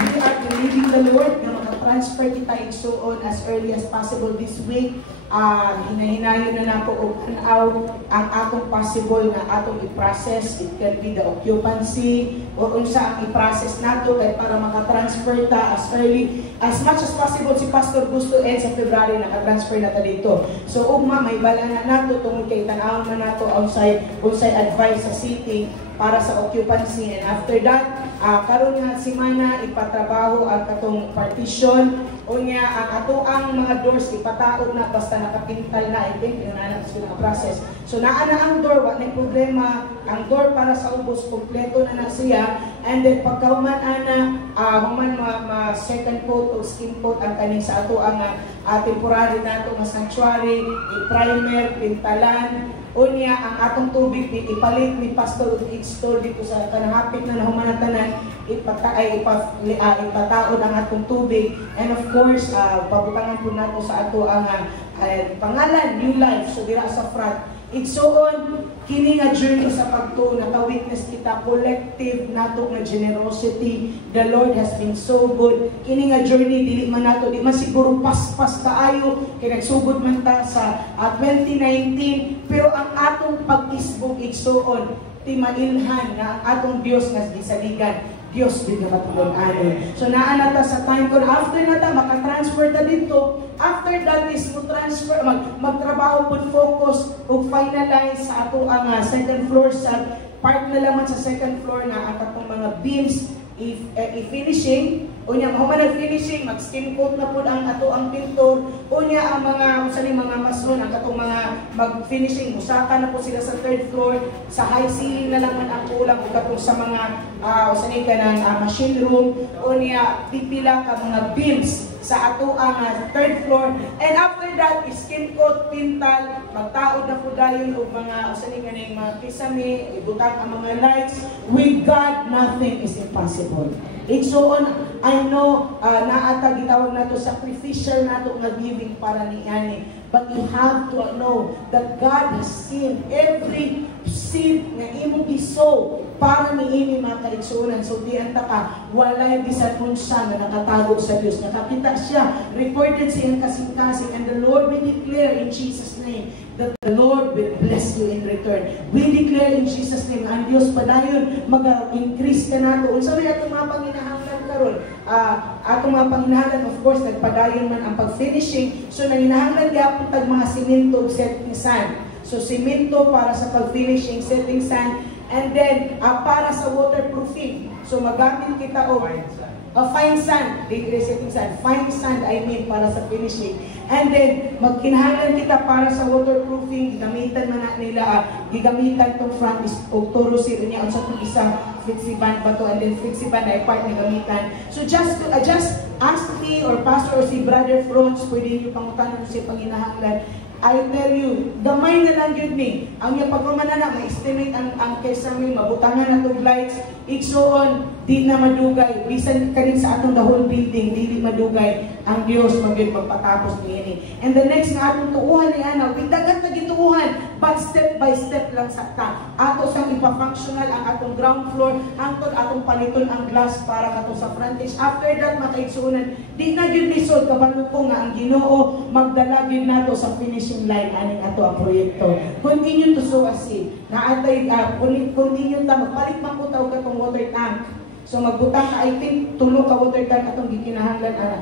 We are believing the Lord na maka-transfer kita igsuon as early as possible this week. Hinahinayon na nato og an-aw ang atong possible na atong i-process. It can be the occupancy o unsa ang i-process nato kay para maka-transfer ta as early as much as possible. Si Pastor gusto sa February naka-transfer na ta dito. So ugma may bala na nato tungod kay tan-aw na nato unsay advice sa city para sa occupancy, and after that karon nga semana ipatrabaho ang katong partition unya ang ato ang mga doors ipataod na basta nakapintal na. I think pinananan sila ang process. So naa na ang door, wa may problema. Ang door para sa ubos kompleto na siya, and then pagkauman ana human second coat o skin coat ang kaning sa ato ang temporary nato nga sanctuary, i-primer, pintalan. Unya ang atong tubig ipalit ni Pastor install dito sa kanahapit na nahumanatanan, ipataod ang atong tubig, and of course pabutangan po nato sa ato ang pangalan New Life. So dira sa front igsuon kini nga journey sa pagtuo, naka-witness kita collective nato nga generosity. The Lord has been so good. Kini nga journey dili man nato, di man siguro paspas kaayo kay nagsugod man ta sa 2019, pero ang atong pag-isbog igsuon timailhan nga ang atong Dios nga gisaligan. Dios din nga matulon-anon. So naa na ta sa time ko after na ta maka-transfer ta dito. After that is transfer magtrabaho pud focus ug finalize sa ato ang second floor sa part na lamang sa second floor nga ang katong mga beams i-finishing. Unya mo man finishing, mag-skim coat na pud ang ato ang pintor. Unya ang mga mga mason ang katong mga mag-finishing, musaka na po sila sa third floor. Sa high ceiling na lang man ang kulang ug katong sa mga kanang machine room. Unya pipila ka mga beams sa ato ang third floor, and after that skin coat, pintal, magtaod na po dayon og mga kanang mga kisame, ibutang ang mga lights. With God nothing is impossible. Igsuon, I know naata gitawag nato sacrificial nato nga giving para niani, but you have to know that God has seen every seed nga imong isow para niini mga kaigsuonan. So di anta ka walay bisan unsa nga nakatagog sa Dios. Nakakita siya, recorded sa iyang kasing-kasing, and the Lord will declare in Jesus' name that the Lord will bless you in return. We declare in Jesus' name ang Dios padayon mag-increase ka nato. Unsa may atong mga panginahanglan karon? Atong mga panginahanglan, of course, nagpadayon man ang pag-finishing. So nanginahanglan gyapon tag mga simento ug setting sand. So simento para sa pag-finishing, setting sand, and then para sa waterproofing. So magamit kita og fine sand, setting sand, fine sand I mean para sa finishing. And then magkinahanglan kita para sa waterproofing, gigamitan man nila gigamitan tong front is og turusin niya unsa tong isang flexiband ba to, and then flexiband ay part na gamitan. So just ask me or pastor or si Brother Franz, pwede niyo pangutanon si panginahanglan. I tell you, gamay na lang yun ni. Ang yung pagmamanana, ma-estimate ang kesami, mabutangan na itong lights, igsuon, di na madugay. Bisan ka rin sa atong the whole building, di madugay. Ang Diyos magpatapos niya. And the next nga atong tuuhan ni Ana, with dagat na gituuhan, but step by step lang sa ta. Ato sang ipa-functional ang atong ground floor, hangtod atong paliton ang glass para kato sa frontage. After that, makaigsuonan, di na yun lisod, kabalo ko nga ang Ginoo, magdala yun nato sa finishing line aning ato ang proyekto. Continue to sow a seed. Naatay continue ta magpalit man ko taw katong water tank. So magbutang ka, I think tulo ka water tank atong gikinahanglan ana.